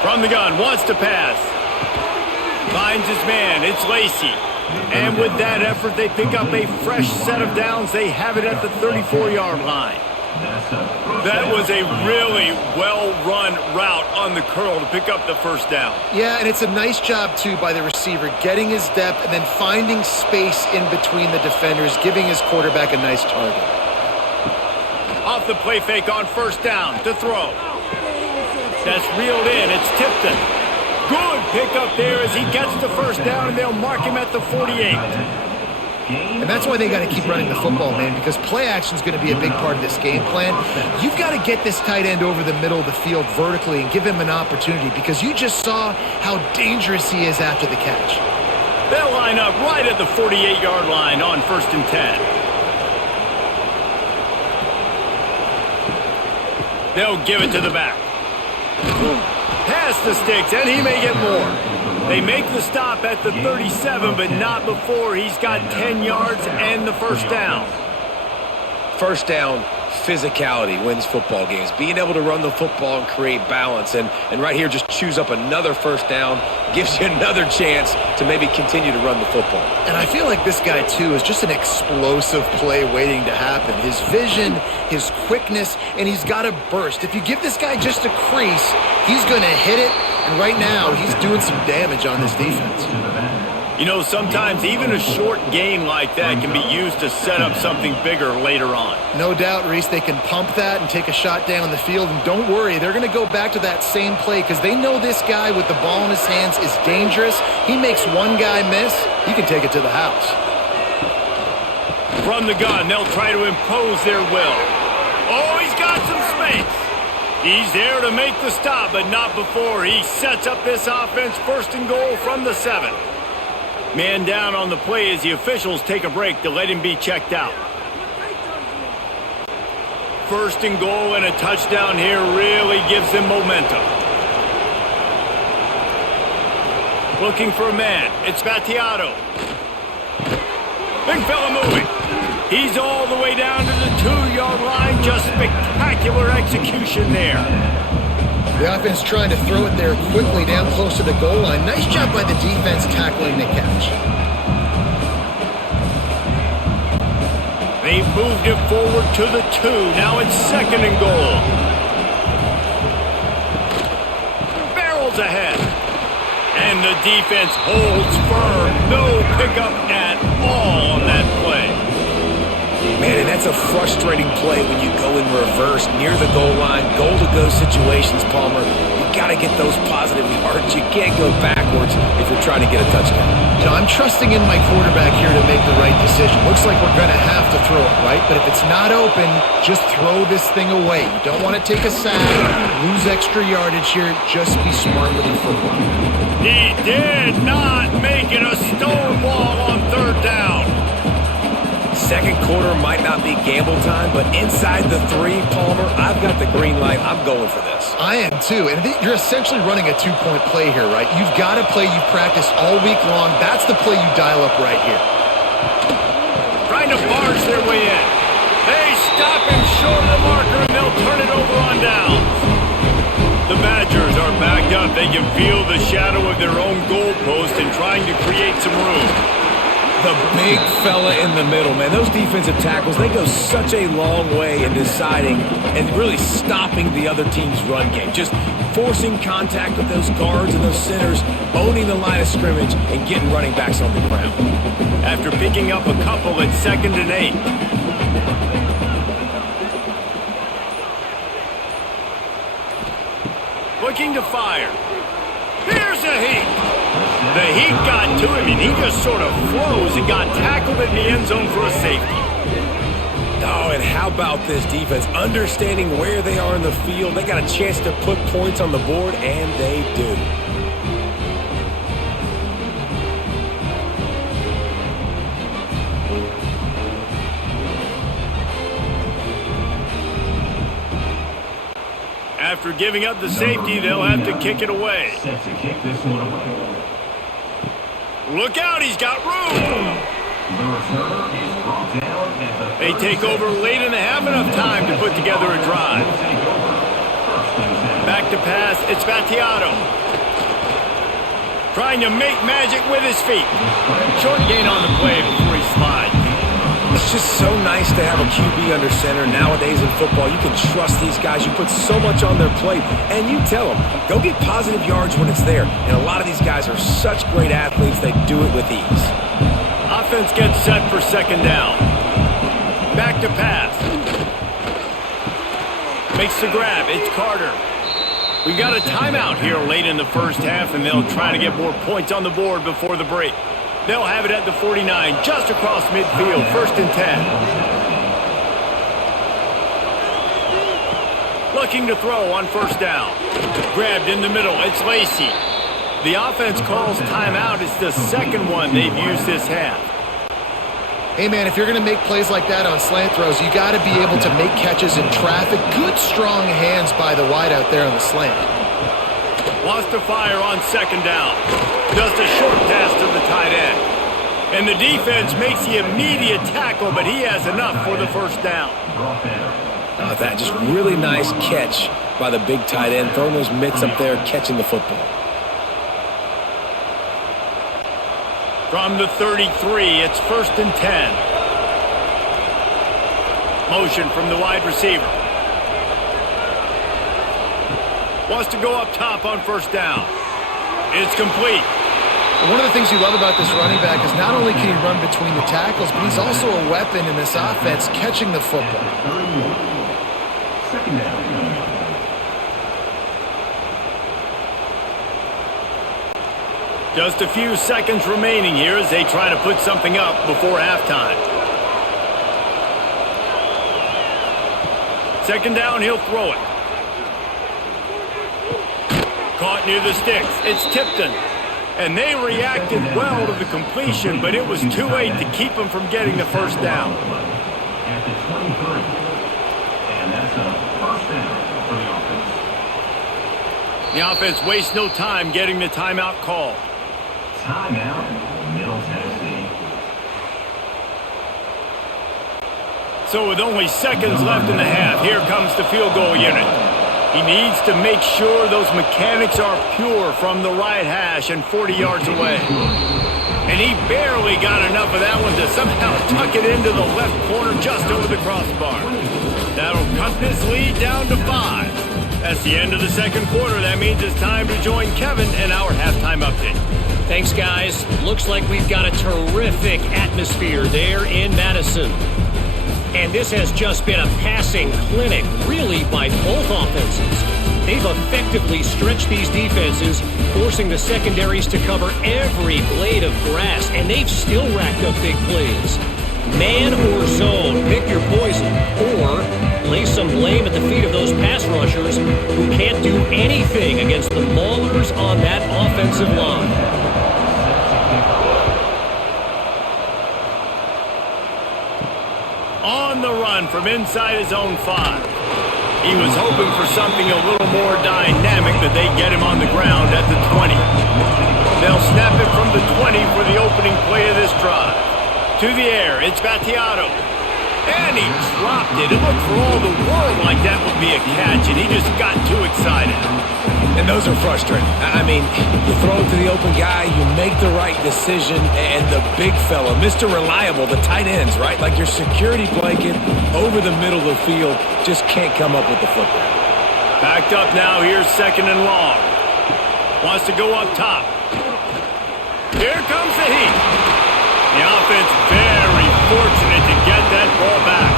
From the gun, wants to pass. Finds his man, it's Lacey. And with that effort, they pick up a fresh set of downs. They have it at the 34-yard line. That was a really well-run route on the curl to pick up the first down. Yeah, and it's a nice job, too, by the receiver, getting his depth and then finding space in between the defenders, giving his quarterback a nice target. Off the play fake on first down to throw. That's reeled in. It's Tipton. Good pickup there as he gets the first down, and they'll mark him at the 48. And that's why they got to keep running the football, man, because play action is going to be a big part of this game plan. You've got to get this tight end over the middle of the field vertically and give him an opportunity, because you just saw how dangerous he is after the catch. They'll line up right at the 48-yard line on 1st and 10. They'll give it to the back. Past the sticks, and he may get more. They make the stop at the 37, but not before he's got 10 yards and the first down. First down, physicality wins football games. Being able to run the football and create balance. And right here, just choose up another first down, gives you another chance to maybe continue to run the football. And I feel like this guy, too, is just an explosive play waiting to happen. His vision, his quickness, and he's got a burst. If you give this guy just a crease, he's going to hit it. And right now, he's doing some damage on this defense. You know, sometimes even a short gain like that can be used to set up something bigger later on. No doubt, Reese, they can pump that and take a shot down the field. And don't worry, they're going to go back to that same play because they know this guy with the ball in his hands is dangerous. He makes one guy miss, he can take it to the house. From the gun, they'll try to impose their will. Oh, he's got some space. He's there to make the stop, but not before he sets up this offense. 1st and goal from the 7. Man down on the play as the officials take a break to let him be checked out. First and goal and a touchdown here really gives them momentum. Looking for a man. It's Battiato. Big fella moving. He's all the way down to the 2-yard line. Just spectacular execution there. The offense trying to throw it there quickly down close to the goal line. Nice job by the defense tackling the catch. They've moved it forward to the 2. Now it's second and goal. Barrels ahead. And the defense holds firm. No pickup at all on that play. Man, and that's a frustrating play when you go in reverse near the goal line. Goal-to-go situations, Palmer. You got to get those positive yards. You can't go backwards if you're trying to get a touchdown. You know, I'm trusting in my quarterback here to make the right decision. Looks like we're going to have to throw it, right? But if it's not open, just throw this thing away. You don't want to take a sack, lose extra yardage here. Just be smart with your football. He did not make it a stonewall on third down. Second quarter might not be gamble time, but inside the 3, Palmer, I've got the green light. I'm going for this. I am too, and you're essentially running a 2-point play here, right? You've got a play you've practiced all week long. That's the play you dial up right here. Trying to barge their way in. They stop him short of the marker, and they'll turn it over on downs. The Badgers are backed up. They can feel the shadow of their own goalpost and trying to create some room. The big fella in the middle, man. Those defensive tackles, they go such a long way in deciding and really stopping the other team's run game. Just forcing contact with those guards and those centers, owning the line of scrimmage, and getting running backs on the ground. After picking up a couple at 2nd and 8. Looking to fire. Here's a heat. The heat got to him, and he just sort of froze and got tackled in the end zone for a safety. Oh, and how about this defense? Understanding where they are in the field. They got a chance to put points on the board, and they do. After giving up the safety, they'll have to kick it away. Set to kick this one away. Look out, he's got room. The returner is brought down at the They take over late in the half, enough time to put together a drive. Back to pass, it's Battiato. Trying to make magic with his feet. Short gain on the play before he slides. It's just so nice to have a QB under center. Nowadays in football, you can trust these guys. You put so much on their plate, and you tell them, go get positive yards when it's there. And a lot of these guys are such great athletes, they do it with ease. Offense gets set for 2nd down. Back to pass. Makes the grab. It's Carter. We got a timeout here late in the first half, and they'll try to get more points on the board before the break. They'll have it at the 49, just across midfield, 1st and 10. Looking to throw on 1st down. Grabbed in the middle, it's Lacey. The offense calls timeout. It's the second one they've used this half. Hey, man, if you're going to make plays like that on slant throws, you got to be able to make catches in traffic. Good, strong hands by the wide out there on the slant. Wants to fire on 2nd down. Just a short pass to the tight end. And the defense makes the immediate tackle, but he has enough for the 1st down. That just really nice catch by the big tight end, throwing those mitts up there, catching the football. From the 33, it's 1st and 10. Motion from the wide receiver. Wants to go up top on 1st down. It's complete. One of the things you love about this running back is not only can he run between the tackles, but he's also a weapon in this offense catching the football. 2nd down. Just a few seconds remaining here as they try to put something up before halftime. 2nd down, he'll throw it. Caught near the sticks. It's Tipton. And they reacted well to the completion, but it was too late to keep them from getting the 1st down. At the 23. And that's That's a first down for the offense. The offense wastes no time getting the timeout called. Timeout, Middle Tennessee. So with only seconds left in the half, here comes the field goal unit. He needs to make sure those mechanics are pure from the right hash and 40 yards away. And he barely got enough of that one to somehow tuck it into the left corner just over the crossbar. That'll cut this lead down to 5. That's the end of the second quarter. That means it's time to join Kevin in our halftime update. Thanks, guys. Looks like we've got a terrific atmosphere there in Madison. And this has just been a passing clinic, really, by both offenses. They've effectively stretched these defenses, forcing the secondaries to cover every blade of grass, and they've still racked up big plays. Man or zone, pick your poison, or lay some blame at the feet of those pass rushers who can't do anything against the maulers on that offensive line. On the run from inside his own 5. He was hoping for something a little more dynamic that they get him on the ground at the 20. They'll snap it from the 20 for the opening play of this drive. To the air, it's Battiato. And he dropped it. It looked for all the world like that would be a catch, and he just got too excited. And those are frustrating. I mean, you throw it to the open guy, you make the right decision, and the big fella, Mr. Reliable, the tight ends, right? Like your security blanket over the middle of the field, just can't come up with the football. Backed up now, here's second and long. Wants to go up top. Here comes the heat. The offense very fortunate to get that ball back.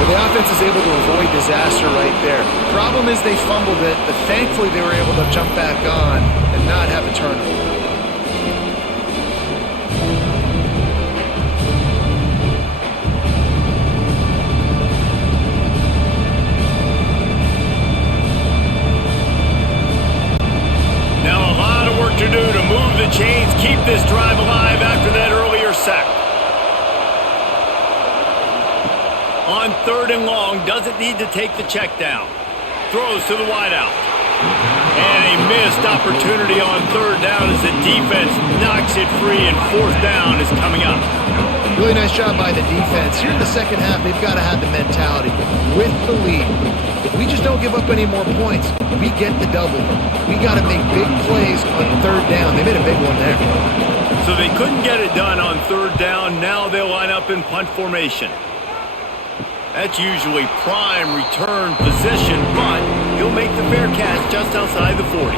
But the offense is able to avoid disaster right there. Problem is they fumbled it, but thankfully they were able to jump back on and not have a turnover. Now a lot of work to do to move the chains, keep this drive alive after that earlier sack. On third and long, doesn't need to take the check down. Throws to the wideout. And a missed opportunity on third down as the defense knocks it free, and fourth down is coming up. Really nice job by the defense. Here in the second half, they've got to have the mentality with the lead. If we just don't give up any more points, we get the W. We got to make big plays on third down. They made a big one there. So they couldn't get it done on third down. Now they'll line up in punt formation. That's usually prime return position, but he'll make the fair catch just outside the 40.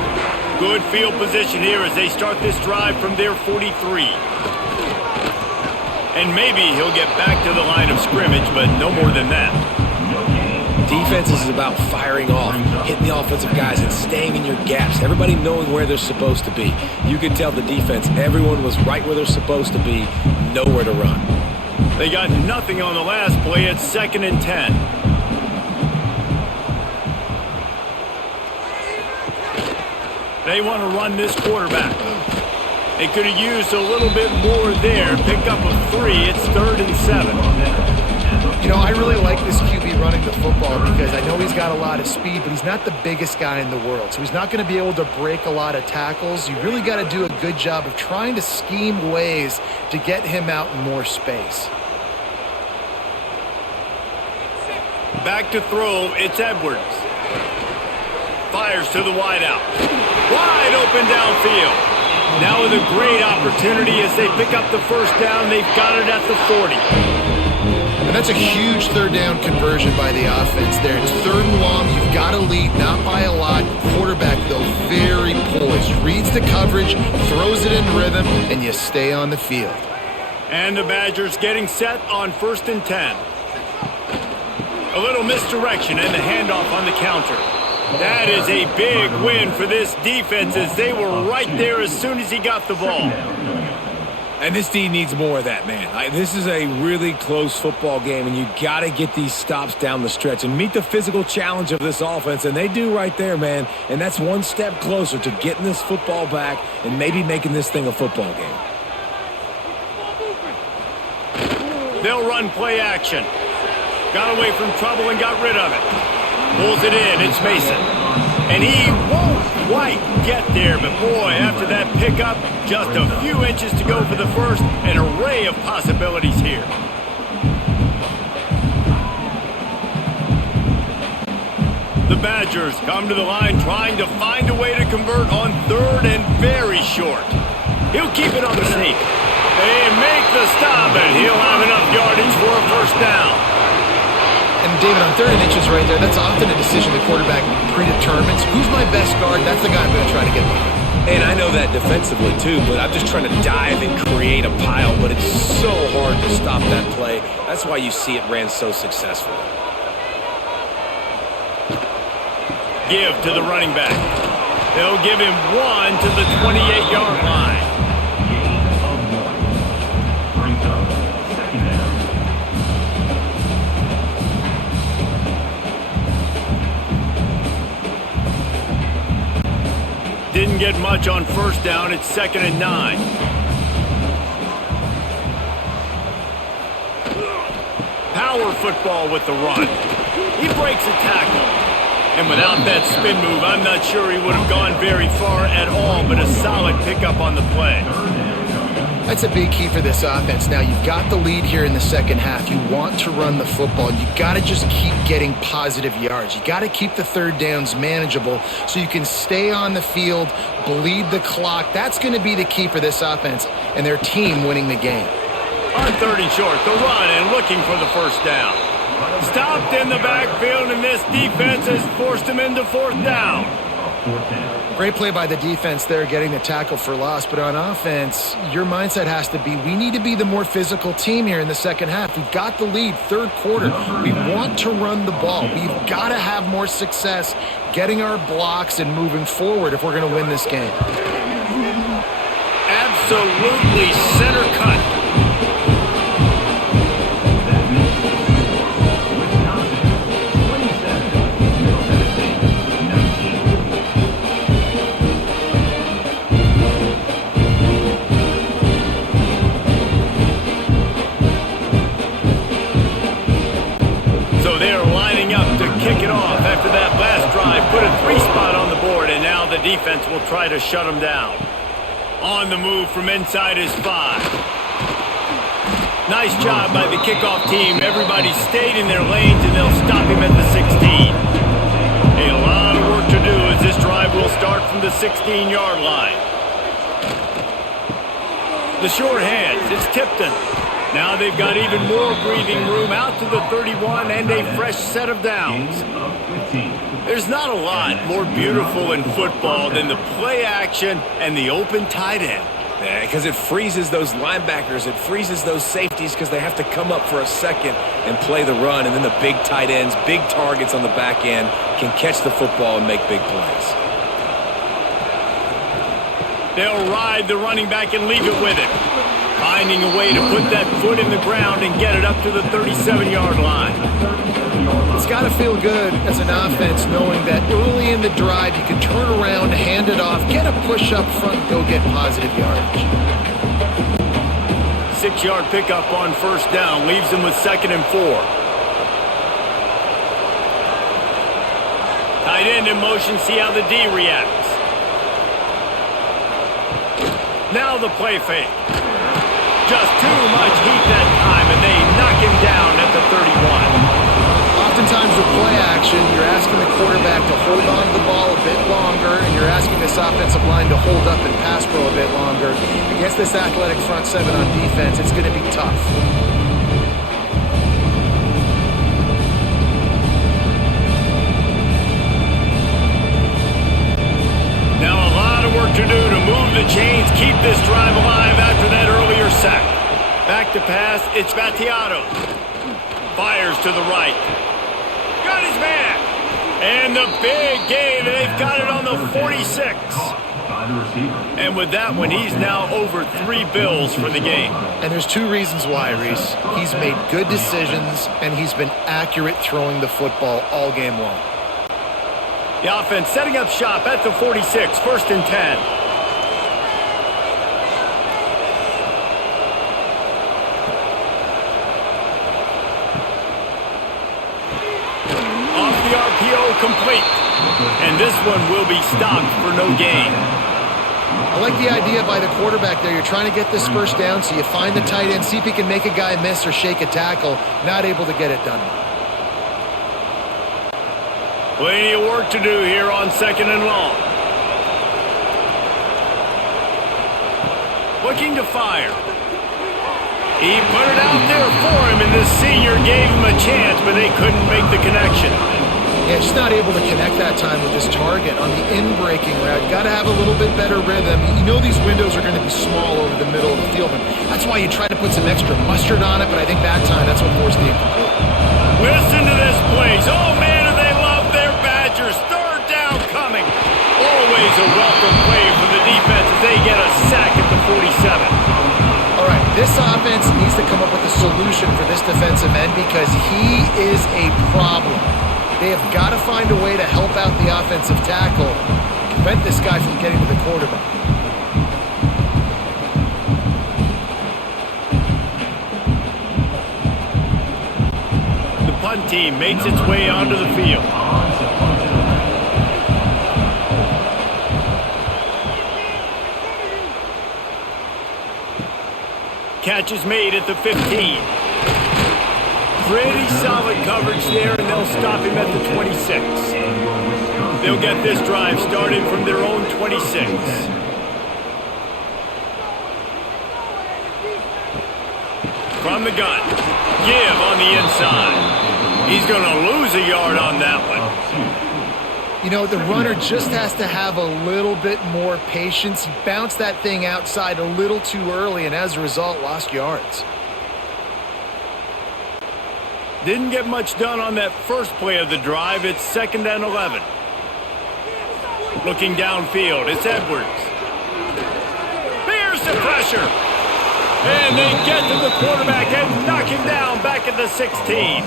Good field position here as they start this drive from their 43. And maybe he'll get back to the line of scrimmage, but no more than that. Defense is about firing off, hitting the offensive guys, and staying in your gaps. Everybody knowing where they're supposed to be. You could tell the defense, everyone was right where they're supposed to be, nowhere to run. They got nothing on the last play. It's 2nd and 10. They want to run this quarterback. They could have used a little bit more there. Pick up a 3. It's 3rd and 7. You know, I really like this QB running the football because I know he's got a lot of speed, but he's not the biggest guy in the world. So he's not going to be able to break a lot of tackles. You really got to do a good job of trying to scheme ways to get him out in more space. Back to throw, it's Edwards. Fires to the wideout. Wide open downfield. Now with a great opportunity as they pick up the first down. They've got it at the 40. And that's a huge third down conversion by the offense there. It's 3rd and long. You've got to lead, not by a lot. Quarterback, though, very poised. Reads the coverage, throws it in rhythm, and you stay on the field. And the Badgers getting set on 1st and 10. A little misdirection and the handoff on the counter. That is a big win for this defense as they were right there as soon as he got the ball. And this team needs more of that, man. This is a really close football game, and you got to get these stops down the stretch and meet the physical challenge of this offense, and they do right there, man. And that's one step closer to getting this football back and maybe making this thing a football game. They'll run play action. Got away from trouble and got rid of it. Pulls it in. It's Mason. And he won't quite get there. But, boy, after that pickup, just a few inches to go for the first. An array of possibilities here. The Badgers come to the line trying to find a way to convert on third and very short. He'll keep it on the sneak. They make the stop, and he'll have enough yardage for a first down. And David, on 3rd and inches right there, that's often a decision the quarterback predetermines. Who's my best guard? That's the guy I'm going to try to get behind. And I know that defensively too, but I'm just trying to dive and create a pile, but it's so hard to stop that play. That's why you see it ran so successfully. Give to the running back. They'll give him 1 to the 28-yard line. Brings up 2nd down. Didn't get much on first down. It's 2nd and 9. Power football with the run. He breaks a tackle. And without that spin move, I'm not sure he would have gone very far at all, but a solid pickup on the play. That's a big key for this offense. Now, you've got the lead here in the second half. You want to run the football. You've got to just keep getting positive yards. You got to keep the third downs manageable so you can stay on the field, bleed the clock. That's going to be the key for this offense and their team winning the game. On 3rd and short, the run and looking for the first down. Stopped in the backfield, and this defense has forced him into 4th down. Great play by the defense there, getting the tackle for loss. But on offense, your mindset has to be, we need to be the more physical team here in the second half. We've got the lead, 3rd quarter. We want to run the ball. We've got to have more success getting our blocks and moving forward if we're going to win this game. Absolutely center cut. Kick it off after that last drive, put a 3-spot on the board, and now the defense will try to shut him down. On the move from inside his 5. Nice job by the kickoff team. Everybody stayed in their lanes, and they'll stop him at the 16. A lot of work to do as this drive will start from the 16-yard line. The short hands, it's Tipton. Now they've got even more breathing room out to the 31 and a fresh set of downs. There's not a lot more beautiful in football than the play action and the open tight end. Yeah, because it freezes those linebackers. It freezes those safeties because they have to come up for a second and play the run. And then the big tight ends, big targets on the back end can catch the football and make big plays. They'll ride the running back and leave it with him. Finding a way to put that foot in the ground and get it up to the 37-yard line. It's got to feel good as an offense knowing that early in the drive you can turn around, hand it off, get a push up front, and go get positive yardage. 6-yard pickup on first down leaves them with 2nd and 4. Tight end in motion, see how the D reacts. Now the play fake. Just too much heat that time, and they knock him down at the 31. Oftentimes with play action, you're asking the quarterback to hold on to the ball a bit longer, and you're asking this offensive line to hold up and pass pro a bit longer. Against this athletic front 7 on defense, it's going to be tough. Now a lot of work to do to move the chains, keep this drive alive after that earlier sack. Back to pass, it's Battiato. Fires to the right. Got his man. And the big gain, they've got it on the 46. And with that one, he's now over 3 bills for the game. And there's 2 reasons why, Reese. He's made good decisions, and he's been accurate throwing the football all game long. The offense setting up shop at the 46, 1st and 10. Off the RPO complete. And this one will be stopped for no gain. I like the idea by the quarterback there. You're trying to get this first down, so you find the tight end, see if he can make a guy miss or shake a tackle. Not able to get it done. Plenty of work to do here on 2nd and long. Looking to fire. He put it out there for him, and the senior gave him a chance, but they couldn't make the connection. Yeah, just not able to connect that time with his target on the in-breaking route. Got to have a little bit better rhythm. You know these windows are going to be small over the middle of the field, and that's why you try to put some extra mustard on it, but I think that time that's what forced the incomplete. Listen to this place. Oh, man, do they love their Badgers. 3rd down coming. Always a welcome play for the defense as they get a sack at the 47. All right, this offense needs to come up with a solution for this defensive end because he is a problem. They have got to find a way to help out the offensive tackle, prevent this guy from getting to the quarterback. The punt team makes its way onto the field. Catch is made at the 15. Pretty solid coverage there, and they'll stop him at the 26. They'll get this drive started from their own 26. From the gun. Give on the inside. He's going to lose a yard on that one. You know, the runner just has to have a little bit more patience. He bounced that thing outside a little too early, and as a result, lost yards. Didn't get much done on that first play of the drive. It's 2nd and 11. Looking downfield, it's Edwards. Here's the pressure. And they get to the quarterback and knock him down back at the 16.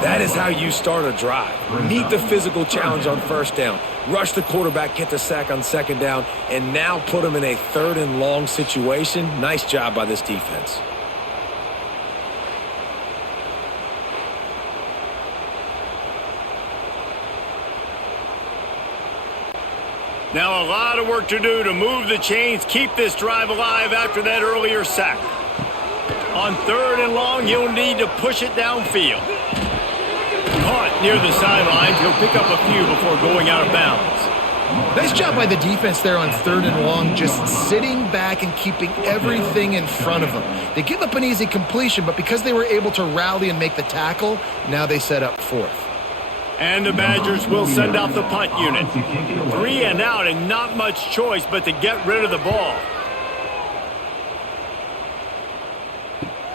That is how you start a drive. Meet the physical challenge on 1st down. Rush the quarterback, get the sack on 2nd down, and now put him in a 3rd and long situation. Nice job by this defense. Now a lot of work to do to move the chains, keep this drive alive after that earlier sack. On 3rd and long, he'll need to push it downfield. Caught near the sidelines, he'll pick up a few before going out of bounds. Nice job by the defense there on 3rd and long, just sitting back and keeping everything in front of them. They give up an easy completion, but because they were able to rally and make the tackle, now they set up 4th. And the Badgers will send out the punt unit. 3 and out and not much choice but to get rid of the ball.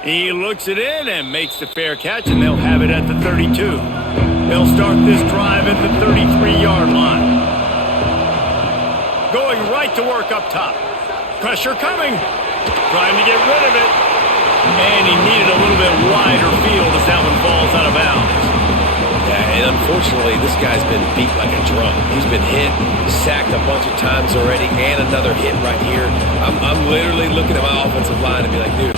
He looks it in and makes the fair catch, and they'll have it at the 32. They'll start this drive at the 33-yard line. Going right to work up top. Pressure coming. Trying to get rid of it. And he needed a little bit wider field as that one falls out of bounds. Yeah, and unfortunately, this guy's been beat like a drum. He's been hit, sacked a bunch of times already, and another hit right here. I'm literally looking at my offensive line and be like, dude,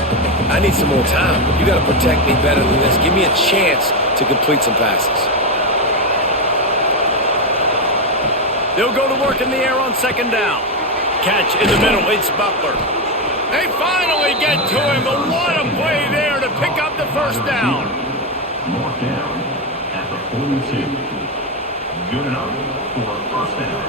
I need some more time. You got to protect me better than this. Give me a chance to complete some passes. They'll go to work in the air on 2nd down. Catch in the middle, it's Butler. They finally get to him, but what a play there to pick up the 1st down. Mark down at the 42. Good enough for a 1st down.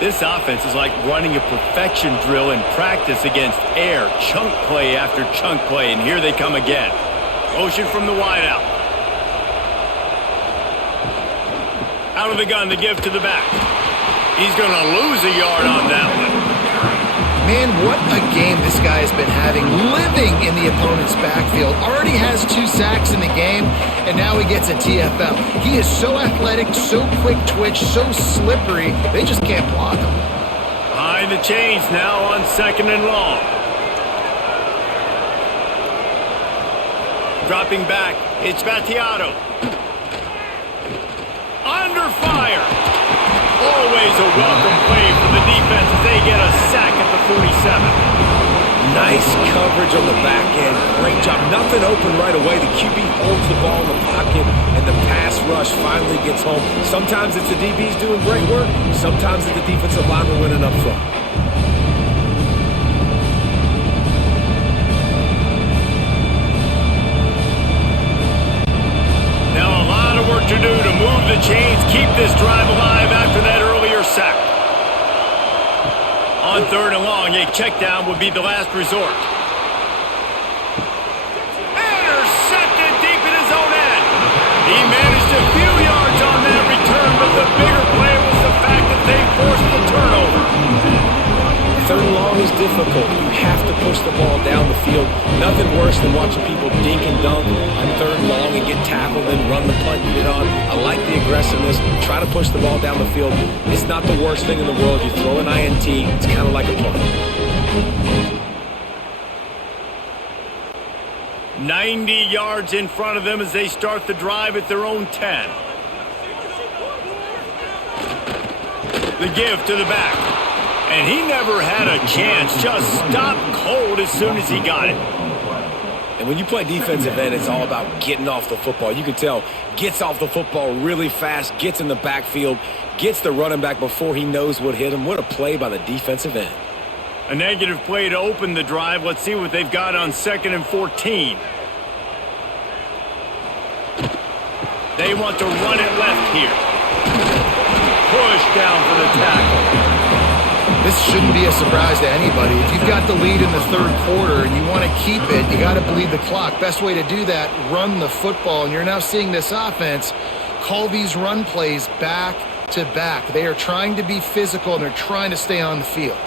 This offense is like running a perfection drill in practice against air, chunk play after chunk play, and here they come again. Motion from the wideout. Out of the gun to give to the back. He's going to lose a yard on that one. Man, what a game this guy has been having, living in the opponent's backfield. Already has 2 sacks in the game, and now he gets a TFL. He is so athletic, so quick twitch, so slippery, they just can't block him. Behind the chains now on 2nd and long. Dropping back, it's Battiato. Under fire. Always a welcome play for the defense as they get a sack at the 47. Nice coverage on the back end. Great job. Nothing open right away. The QB holds the ball in the pocket, and the pass rush finally gets home. Sometimes it's the DBs doing great work. Sometimes it's the defensive lineman winning up front. Now a lot of work to do to move the chains, keep this drive alive after that earlier sack. On 3rd and long, a check down would be the last resort. Intercepted deep in his own end. He managed a few yards on that return, but the bigger play was the fact that they forced the turnover. 3rd and long is difficult. You have to push the ball down the field. Nothing worse than watching people dink and dunk on 3rd and long and get tackled and run the punt unit on. I like the aggressiveness. Try to push the ball down the field. It's not the worst thing in the world. You throw an INT, it's kind of like a punt. 90 yards in front of them as they start the drive at their own 10. The give to the back. And he never had a chance. Just stopped cold as soon as he got it. And when you play defensive end, it's all about getting off the football. You can tell, gets off the football really fast, gets in the backfield, gets the running back before he knows what hit him. What a play by the defensive end. A negative play to open the drive. Let's see what they've got on 2nd and 14. They want to run it left here. Push down for the tackle. This shouldn't be a surprise to anybody. If you've got the lead in the 3rd quarter and you want to keep it, you got to bleed the clock. Best way to do that, run the football. And you're now seeing this offense call these run plays back to back. They are trying to be physical, and they're trying to stay on the field.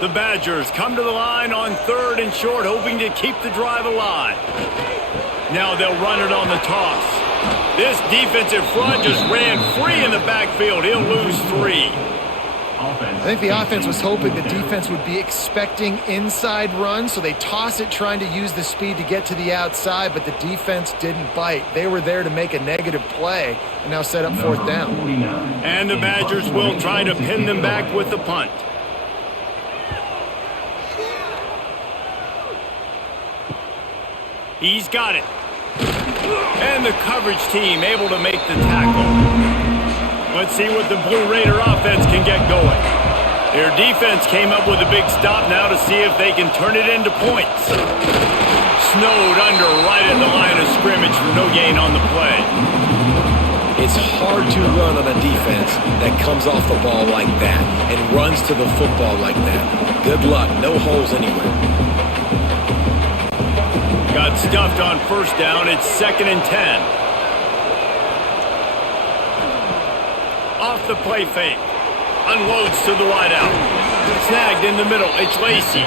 The Badgers come to the line on 3rd and short, hoping to keep the drive alive. Now they'll run it on the toss. This defensive front just ran free in the backfield. He'll lose 3. I think the offense was hoping the defense would be expecting inside runs, so they toss it trying to use the speed to get to the outside, but the defense didn't bite. They were there to make a negative play and now set up 4th down. And the Badgers will try to pin them back with the punt. He's got it. And the coverage team able to make the tackle. Let's see what the Blue Raider offense can get going. Their defense came up with a big stop now to see if they can turn it into points. Snowed under right at the line of scrimmage for no gain on the play. It's hard to run on a defense that comes off the ball like that and runs to the football like that. Good luck. No holes anywhere. Got stuffed on 1st down. It's 2nd and 10. Off the play fake. Unloads to the wideout. Snagged in the middle. It's Lacy.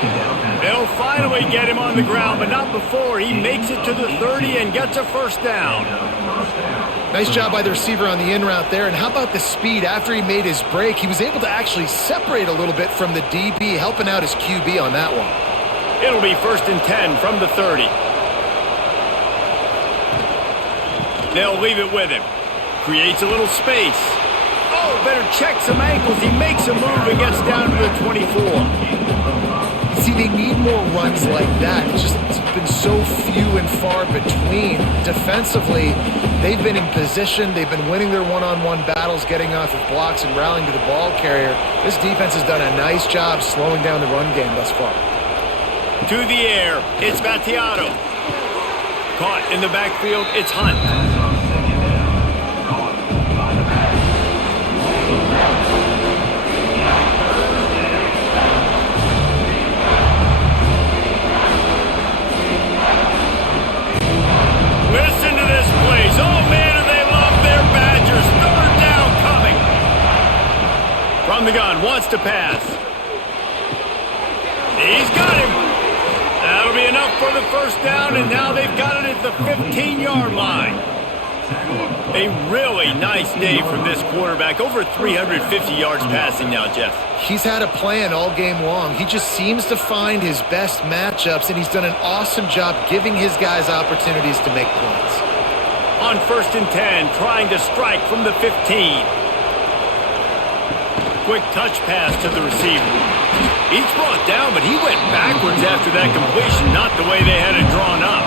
They'll finally get him on the ground, but not before he makes it to the 30 and gets a 1st down. Nice job by the receiver on the in route there. And how about the speed? After he made his break, he was able to actually separate a little bit from the DB, helping out his QB on that one. It'll be 1st and 10 from the 30. They'll leave it with him. Creates a little space. Oh, better check some ankles. He makes a move and gets down to the 24. See, they need more runs like that. It's been so few and far between. Defensively, they've been in position. They've been winning their one-on-one battles, getting off of blocks and rallying to the ball carrier. This defense has done a nice job slowing down the run game thus far. To the air, it's Battiato. Caught in the backfield, it's Hunt. Listen to this place. Oh, man, do they love their Badgers. 3rd down coming. From the gun, wants to pass. He's got him. That'll be enough for the 1st down, and now they've got it at the 15-yard line. A really nice day from this quarterback. Over 350 yards passing now, Jeff. He's had a plan all game long. He just seems to find his best matchups, and he's done an awesome job giving his guys opportunities to make points. On 1st and 10, trying to strike from the 15. Quick touch pass to the receiver. He's brought down, but he went backwards after that completion, not the way they had it drawn up.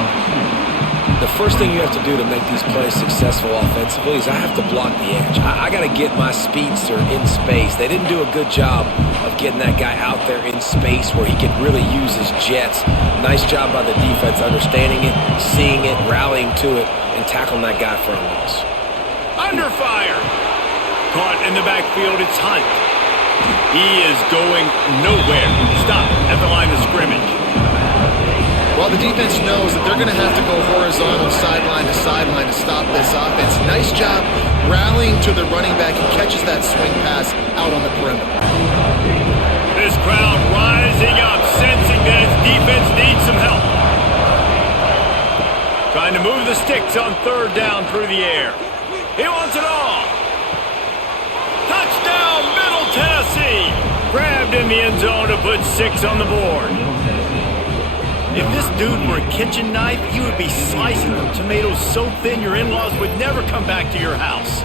The first thing you have to do to make these plays successful offensively is I have to block the edge. I got to get my speedster in space. They didn't do a good job of getting that guy out there in space where he could really use his jets. Nice job by the defense understanding it, seeing it, rallying to it, and tackling that guy for a loss. Under fire. Caught in the backfield, it's Hunt. He is going nowhere. Stop at the line of scrimmage. Well, the defense knows that they're going to have to go horizontal sideline to sideline to stop this offense. Nice job rallying to the running back. He catches that swing pass out on the perimeter. This crowd rising up, sensing that its defense needs some help. Trying to move the sticks on third down through the air. He wants it all. Touchdown, Middle Tennessee. Grabbed in the end zone to put 6 on the board. If this dude were a kitchen knife, he would be slicing the tomatoes so thin your in-laws would never come back to your house.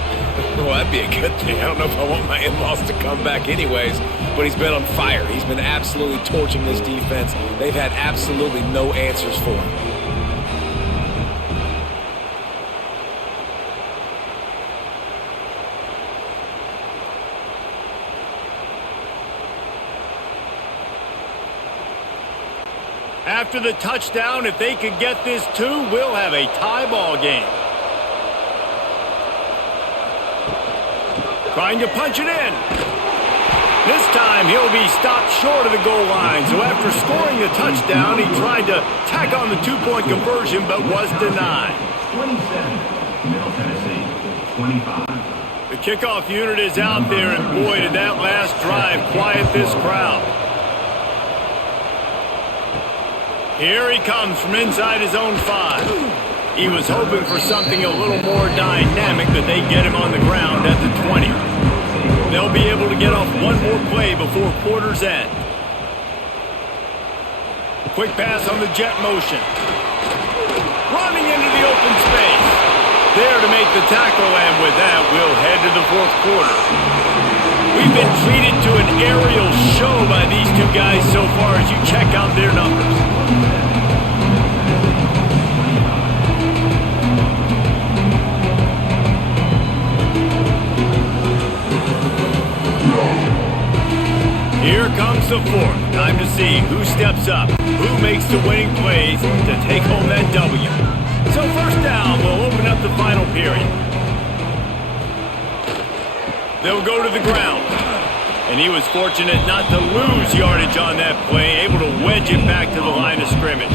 Well, that'd be a good thing. I don't know if I want my in-laws to come back anyways, but he's been on fire. He's been absolutely torching this defense. They've had absolutely no answers for him. After the touchdown, if they could get this too, we'll have a tie ball game. Trying to punch it in. This time he'll be stopped short of the goal line. So after scoring the touchdown, he tried to tack on the 2-point conversion but was denied. 27, Middle Tennessee, 25. The kickoff unit is out there, and boy, did that last drive quiet this crowd. Here he comes from inside his own 5. He was hoping for something a little more dynamic, that they get him on the ground at the 20. They'll be able to get off one more play before quarter's end. Quick pass on the jet motion. Running into the open space. There to make the tackle, and with that, we'll head to the fourth quarter. We've been treated to an aerial show by these two guys so far as you check out their numbers. Here comes the fourth. Time to see who steps up, who makes the winning plays to take home that W. So first down will open up the final period. They'll go to the ground. And he was fortunate not to lose yardage on that play, able to wedge it back to the line of scrimmage.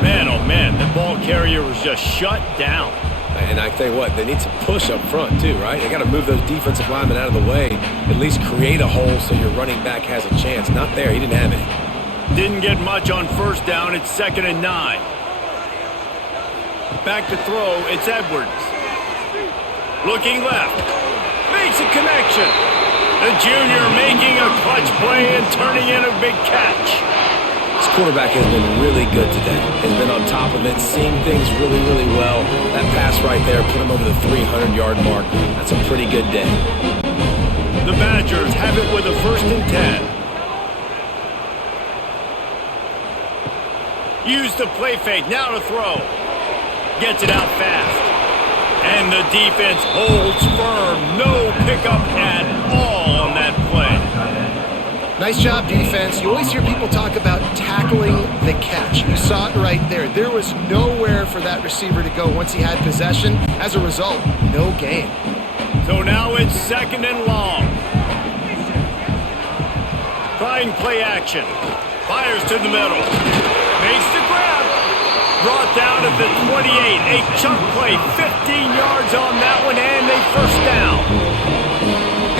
Man, oh man, the ball carrier was just shut down. And I tell you what, they need some push up front too, right? They got to move those defensive linemen out of the way, at least create a hole so your running back has a chance. Not there, he didn't have any. Didn't get much on first down, it's 2nd and 9. Back to throw, it's Edwards. Looking left, makes a connection. The junior making a clutch play and turning in a big catch. This quarterback has been really good today. Has been on top of it, seeing things really, really well. That pass right there put him over the 300-yard mark. That's a pretty good day. The Badgers have it with a 1st and 10. Use the play fake, now to throw. Gets it out fast. And the defense holds firm. No pickup at all on that play. Nice job, defense. You always hear people talk about tackling the catch. You saw it right there. There was nowhere for that receiver to go once he had possession. As a result, no gain. So now it's 2nd and long. Trying play action. Fires to the middle. Makes the grab. Brought down at the 28. A chunk play. 15 yards on that one, and a first down.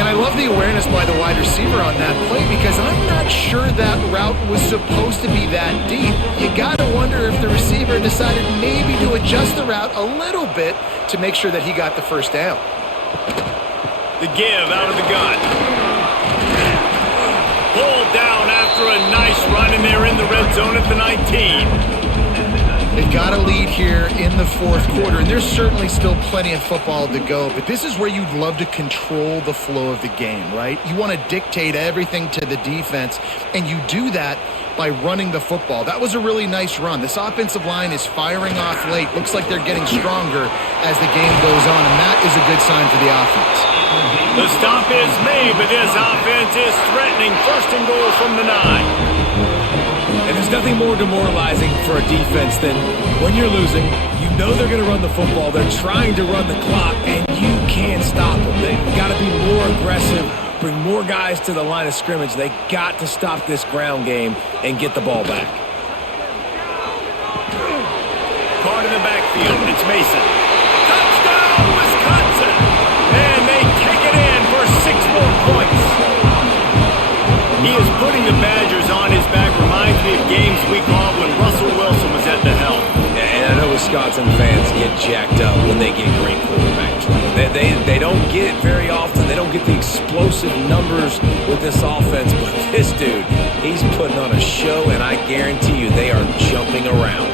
And I love the awareness by the wide receiver on that play, because I'm not sure that route was supposed to be that deep. You got to wonder if the receiver decided maybe to adjust the route a little bit to make sure that he got the first down. The give out of the gun. Pulled down after a nice run, and they're in the red zone at the 19. They've got a lead here in the fourth quarter, and there's certainly still plenty of football to go, but this is where you'd love to control the flow of the game, right? You want to dictate everything to the defense, and you do that by running the football. That was a really nice run. This offensive line is firing off late. Looks like they're getting stronger as the game goes on, and that is a good sign for the offense. The stop is made, but this offense is threatening. First and goal from the 9. And there's nothing more demoralizing for a defense than when you're losing, you know they're going to run the football, they're trying to run the clock, and you can't stop them. They've got to be more aggressive, bring more guys to the line of scrimmage. They got to stop this ground game and get the ball back. Caught in the backfield, it's Mason. Touchdown, Wisconsin! And they take it in for 6 more points. He is putting the Badgers on his back. Reminds me of games we called when Russell Wilson was at the helm. And I know Wisconsin fans get jacked up when they get great quarterback play. They don't get it very often. They don't get the explosive numbers with this offense. But this dude, he's putting on a show, and I guarantee you they are jumping around.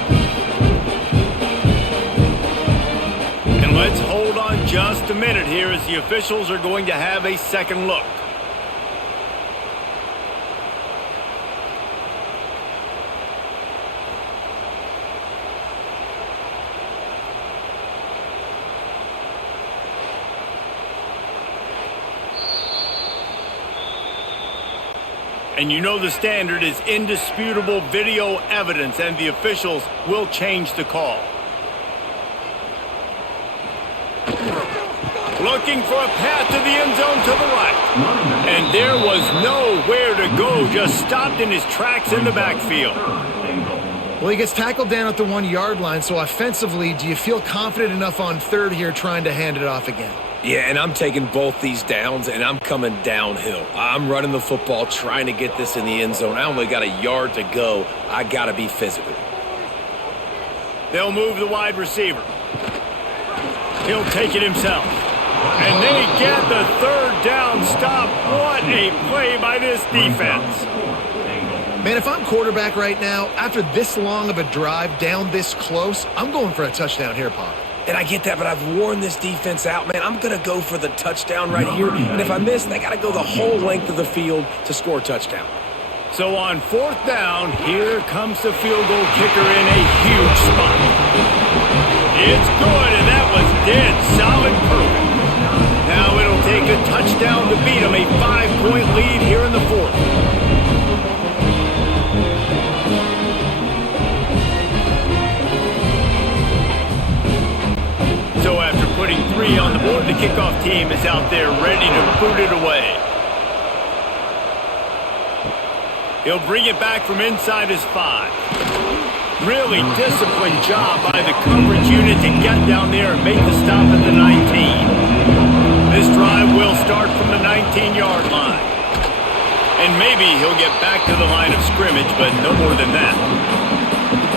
And let's hold on just a minute here as the officials are going to have a second look. And you know the standard is indisputable video evidence, and the officials will change the call. Looking for a path to the end zone to the right. And there was nowhere to go, just stopped in his tracks in the backfield. Well, he gets tackled down at the 1-yard line, so offensively, do you feel confident enough on third here trying to hand it off again? Yeah, and I'm taking both these downs, and I'm coming downhill. I'm running the football, trying to get this in the end zone. I only got a yard to go. I got to be physical. They'll move the wide receiver. He'll take it himself. And they get the third down stop. What a play by this defense. Man, if I'm quarterback right now, after this long of a drive down this close, I'm going for a touchdown here, Pop. And I get that, but I've worn this defense out, man. I'm going to go for the touchdown right here. And if I miss, they got to go the whole length of the field to score a touchdown. So on 4th down, here comes the field goal kicker in a huge spot. It's good, and that was dead solid perfect. Now it'll take a touchdown to beat them, a 5-point lead here in the 4th. So after putting 3 on the board, the kickoff team is out there ready to boot it away. He'll bring it back from inside his 5. Really disciplined job by the coverage unit to get down there and make the stop at the 19. This drive will start from the 19-yard line. And maybe he'll get back to the line of scrimmage, but no more than that.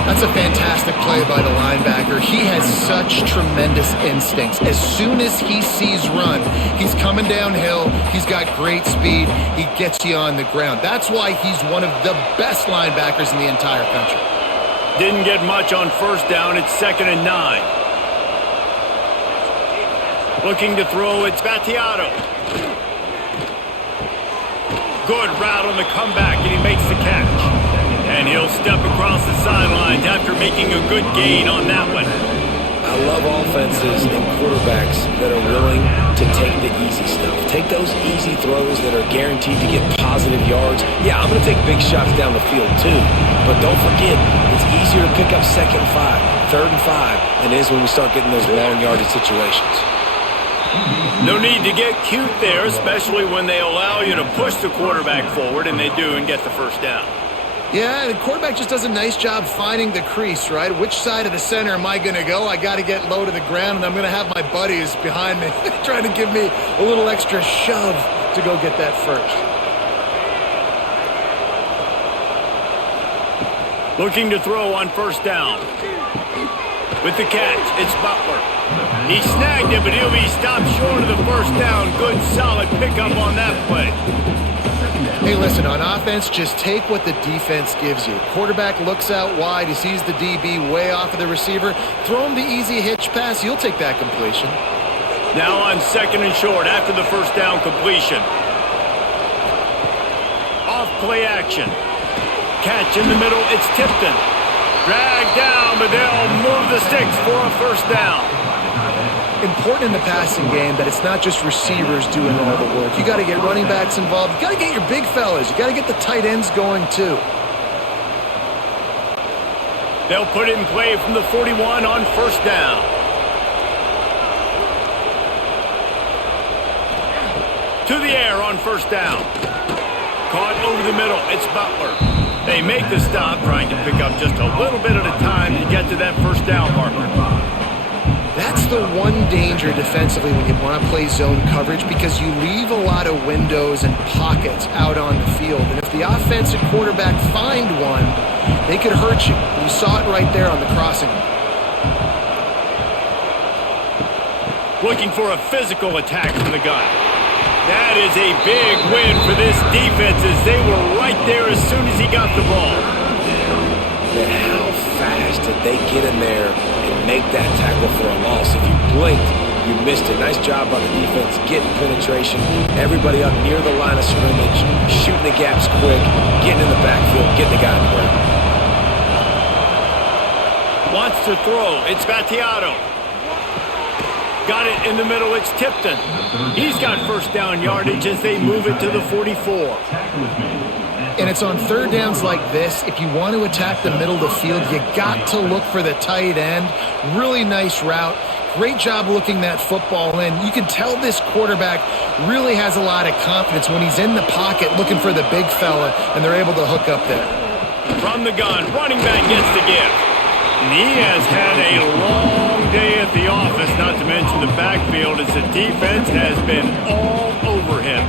That's a fantastic play by the linebacker. He has such tremendous instincts. As soon as he sees run, he's coming downhill. He's got great speed. He gets you on the ground. That's why he's one of the best linebackers in the entire country. Didn't get much on 1st down. It's 2nd and 9. Looking to throw, it's Battiato. Good route on the comeback, and he makes the catch. And he'll step across the sidelines after making a good gain on that one. I love offenses and quarterbacks that are willing to take the easy stuff. Take those easy throws that are guaranteed to get positive yards. Yeah, I'm going to take big shots down the field too. But don't forget, it's easier to pick up 2nd and 5, 3rd and 5 than it is when we start getting those long yardage situations. No need to get cute there, especially when they allow you to push the quarterback forward, and they do, and get the 1st down. Yeah, the quarterback just does a nice job finding the crease, right? Which side of the center am I going to go? I got to get low to the ground, and I'm going to have my buddies behind me trying to give me a little extra shove to go get that first. Looking to throw on 1st down. With the catch, it's Butler. He snagged it, but he'll be stopped short of the 1st down. Good, solid pickup on that play. Hey, listen, on offense, just take what the defense gives you. Quarterback looks out wide. He sees the DB way off of the receiver. Throw him the easy hitch pass. You'll take that completion. Now on 2nd and short after the first down completion. Off play action. Catch in the middle. It's Tipton. Dragged down, but they'll move the sticks for a first down. Important in the passing game that it's not just receivers doing all the work. You got to get running backs involved. You got to get your big fellas. You got to get the tight ends going too. They'll put it in play from the 41 on first down. To the air on first down. Caught over the middle. It's Butler. They make the stop, trying to pick up just a little bit at a time to get to that first down marker. That's the one danger defensively when you want to play zone coverage, because you leave a lot of windows and pockets out on the field. And if the offensive quarterback find one, they could hurt you. You saw it right there on the crossing. Looking for a physical attack from the gun. That is a big win for this defense, as they were right there as soon as he got the ball. But how fast did they get in there and make that tackle for a loss? If you blinked, you missed it. Nice job by the defense getting penetration. Everybody up near the line of scrimmage, shooting the gaps quick, getting in the backfield, getting the guy in the ground. Wants to throw. It's Battiato. Got it in the middle. It's Tipton. He's got first down yardage as they move it to the 44. And it's on third downs like this. If you want to attack the middle of the field, you got to look for the tight end. Really nice route. Great job looking that football in. You can tell this quarterback really has a lot of confidence when he's in the pocket looking for the big fella, and they're able to hook up there. From the gun, running back gets the gift. And he has had a long day at the office, not to mention the backfield, as the defense has been all over him.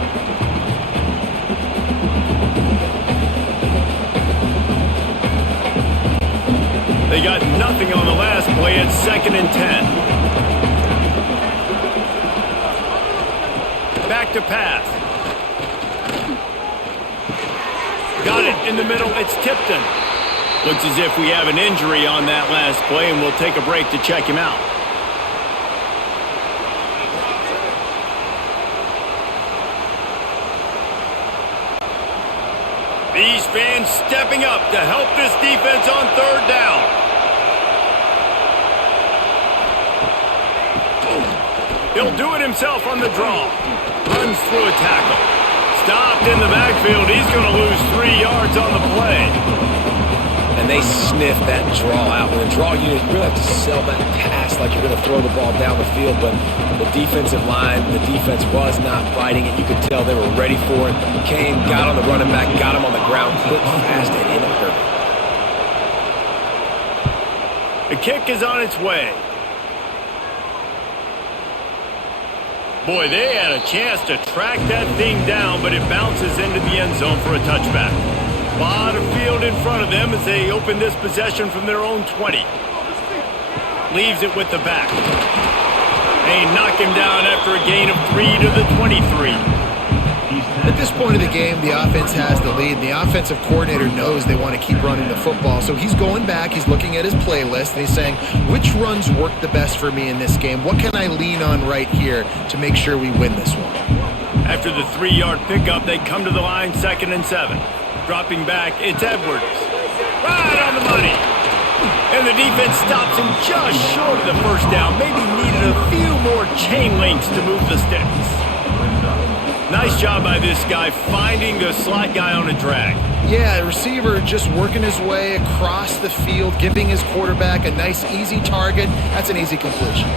They got nothing on the last play. It's 2nd and 10. Back to pass. Got it in the middle. It's Tipton. Looks as if we have an injury on that last play, and we'll take a break to check him out. These fans stepping up to help this defense on third down. He'll do it himself on the draw. Runs through a tackle. Stopped in the backfield. He's going to lose 3 yards on the play. And they sniff that draw out. With a draw unit, you really have to sell that pass like you're going to throw the ball down the field. But the defensive line, the defense was not fighting it. You could tell they were ready for it. Came, got on the running back, got him on the ground, quick, fast, and in a hurry. The kick is on its way. Boy, they had a chance to track that thing down, but it bounces into the end zone for a touchback. A lot of field in front of them as they open this possession from their own 20. Leaves it with the back. They knock him down after a gain of 3 to the 23. At this point of the game, the offense has the lead. The offensive coordinator knows they want to keep running the football. So he's going back, he's looking at his playlist, and he's saying, which runs work the best for me in this game? What can I lean on right here to make sure we win this one? After the 3-yard pickup, they come to the line, 2nd and 7. Dropping back, it's Edwards. Right on the money. And the defense stops him just short of the first down. Maybe needed a few more chain links to move the sticks. Nice job by this guy finding the slot guy on a drag. Yeah, the receiver just working his way across the field, giving his quarterback a nice, easy target. That's an easy completion.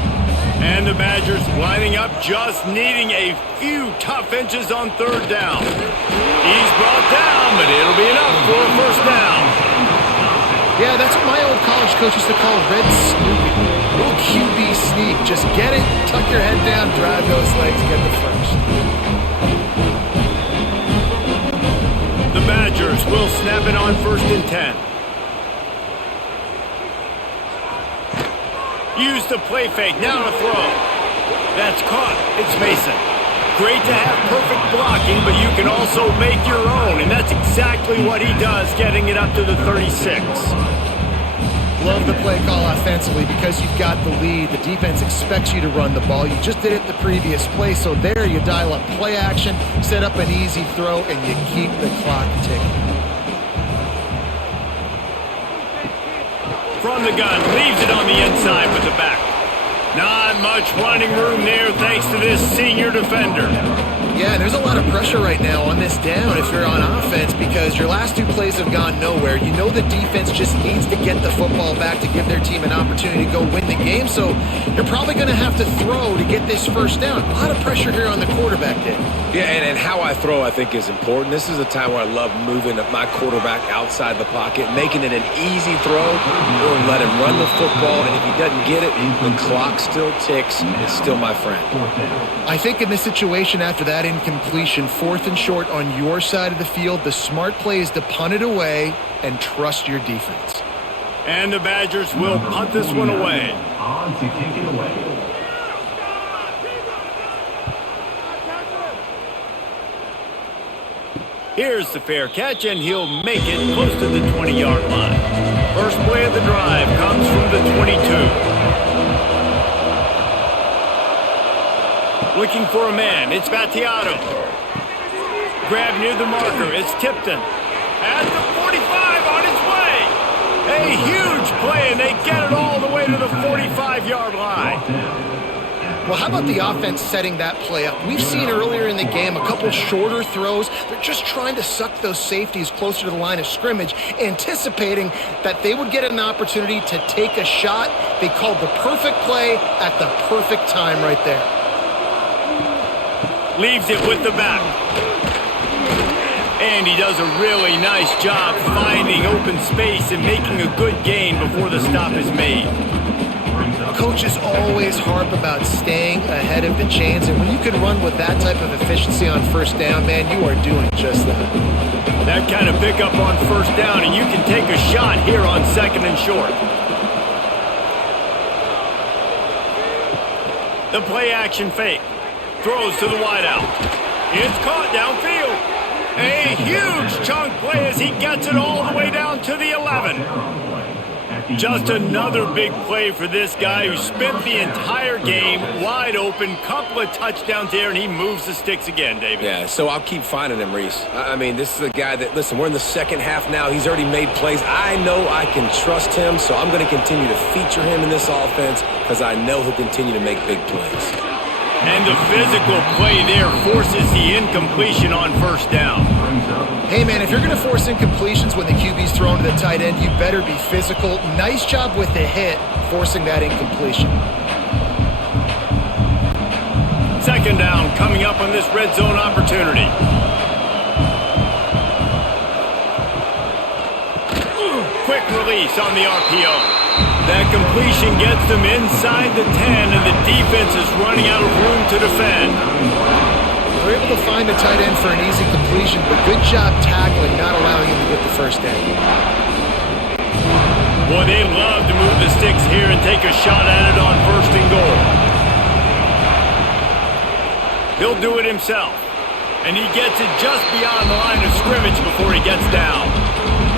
And the Badgers lining up, just needing a few tough inches on third down. He's brought down, but it'll be enough for a first down. Yeah, that's what my old college coach used to call red snooping. Little QB sneak. Just get it, tuck your head down, drive those legs, get the first. The Badgers will snap it on 1st and 10. Use the play fake, now to throw. That's caught. It's Mason. Great to have perfect blocking, but you can also make your own, and that's exactly what he does, getting it up to the 36. Love the play call offensively because you've got the lead. The defense expects you to run the ball. You just did it the previous play, so there you dial up play action, set up an easy throw, and you keep the clock ticking. From the gun, leaves it on the inside with the back. Not much running room there thanks to this senior defender. Yeah, there's a lot of pressure right now on this down if you're on offense because your last two plays have gone nowhere. You know the defense just needs to get the football back to give their team an opportunity to go win the game, so you're probably going to have to throw to get this first down. A lot of pressure here on the quarterback, Dave. Yeah, and how I throw, I think, is important. This is a time where I love moving my quarterback outside the pocket, making it an easy throw, or let him run the football, and if he doesn't get it, the clock still ticks. It's still my friend. I think in this situation after that incompletion, 4th and short on your side of the field, the smart play is to punt it away and trust your defense. And the Badgers will punt this one away. On to take it away. Here's the fair catch, and he'll make it close to the 20-yard line. First play of the drive comes from the 22. Looking for a man, it's Battiato. Grab near the marker, it's Tipton. At the 45 on his way. A huge play, and they get it all the way to the 45-yard line. Well, how about the offense setting that play up? We've seen earlier in the game a couple shorter throws. They're just trying to suck those safeties closer to the line of scrimmage, anticipating that they would get an opportunity to take a shot. They called the perfect play at the perfect time right there. Leaves it with the back. And he does a really nice job finding open space and making a good gain before the stop is made. Coaches always harp about staying ahead of the chains, and when you can run with that type of efficiency on first down, man, you are doing just that. That kind of pickup on first down, and you can take a shot here on 2nd and short. The play action fake. Throws to the wideout. It's caught downfield. A huge chunk play as he gets it all the way down to the 11. Just another big play for this guy who spent the entire game wide open, couple of touchdowns there, and he moves the sticks again, David. Yeah, so I'll keep finding him, Reese. I mean, this is a guy that, listen, we're in the second half now. He's already made plays. I know I can trust him, so I'm going to continue to feature him in this offense because I know he'll continue to make big plays. And the physical play there forces the incompletion on first down. Hey, man, if you're going to force incompletions when the QB's thrown to the tight end, you better be physical. Nice job with the hit, forcing that incompletion. 2nd down coming up on this red zone opportunity. Quick release on the RPO. That completion gets them inside the 10, and the defense is running out of room to defend. They're able to find the tight end for an easy completion, but good job tackling, not allowing him to get the first down. Boy, they love to move the sticks here and take a shot at it on 1st and goal. He'll do it himself, and he gets it just beyond the line of scrimmage before he gets down.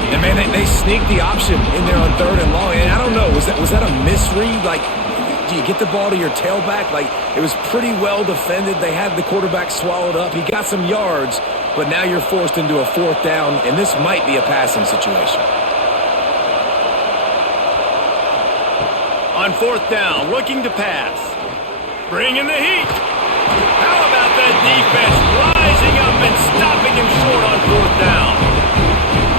And, man, they sneaked the option in there on 3rd and long. And I don't know, was that a misread? Like, do you get the ball to your tailback? Like, it was pretty well defended. They had the quarterback swallowed up. He got some yards, but now you're forced into a 4th down, and this might be a passing situation. On 4th down, looking to pass. Bringing the heat. How about that defense rising up and stopping him short on 4th down?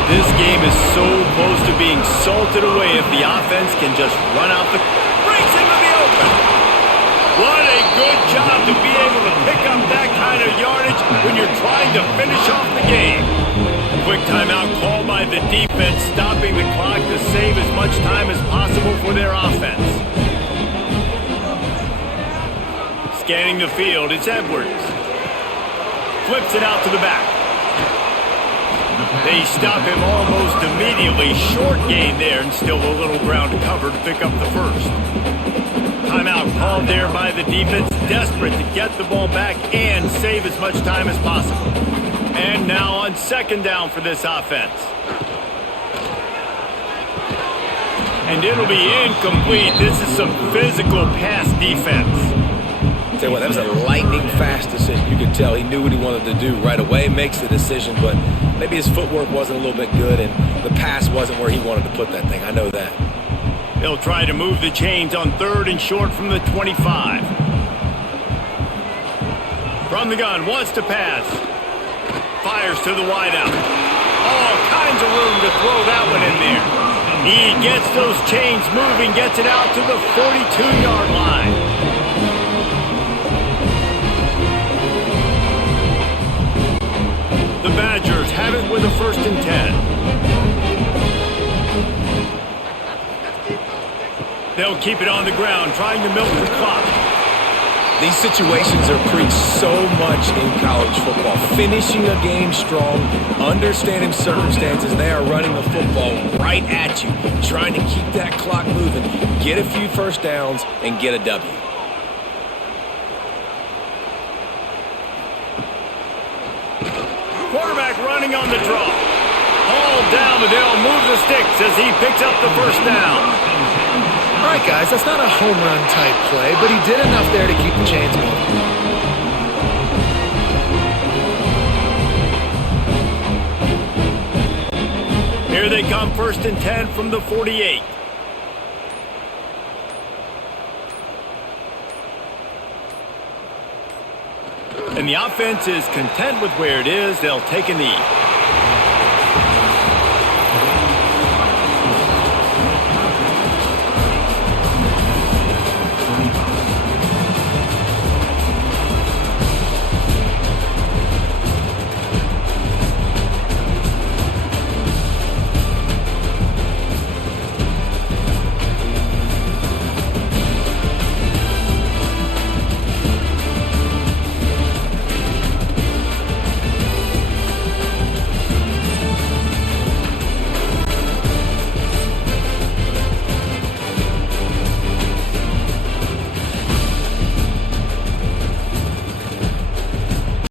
This game is so close to being salted away if the offense can just run out the... Breaks into the open! What a good job to be able to pick up that kind of yardage when you're trying to finish off the game. Quick timeout called by the defense, stopping the clock to save as much time as possible for their offense. Scanning the field, it's Edwards. Flips it out to the back. They stop him almost immediately. Short gain there, and still a little ground to cover to pick up the first. Timeout called there by the defense. desperate to get the ball back and save as much time as possible. And now on second down for this offense. And it'll be incomplete. This is some physical pass defense. Tell you what, that was a lightning-fast decision. You could tell he knew what he wanted to do right away, makes the decision, but maybe his footwork wasn't a little bit good, and the pass wasn't where he wanted to put that thing. I know that. He'll try to move the chains on 3rd and short from the 25. From the gun, wants to pass. Fires to the wideout. All kinds of room to throw that one in there. He gets those chains moving, gets it out to the 42-yard line. The Badgers have it with a 1st and 10. They'll keep it on the ground, trying to milk the clock. These situations are preached so much in college football. Finishing a game strong, understanding circumstances. They are running the football right at you, trying to keep that clock moving, get a few first downs, and get a W. Quarterback running on the draw. Hauled down, but they'll move the sticks as he picks up the 1st down. All right, guys, that's not a home run type play, but he did enough there to keep the chains moving. Here they come, 1st and 10 from the 48. And the offense is content with where it is. They'll take a knee.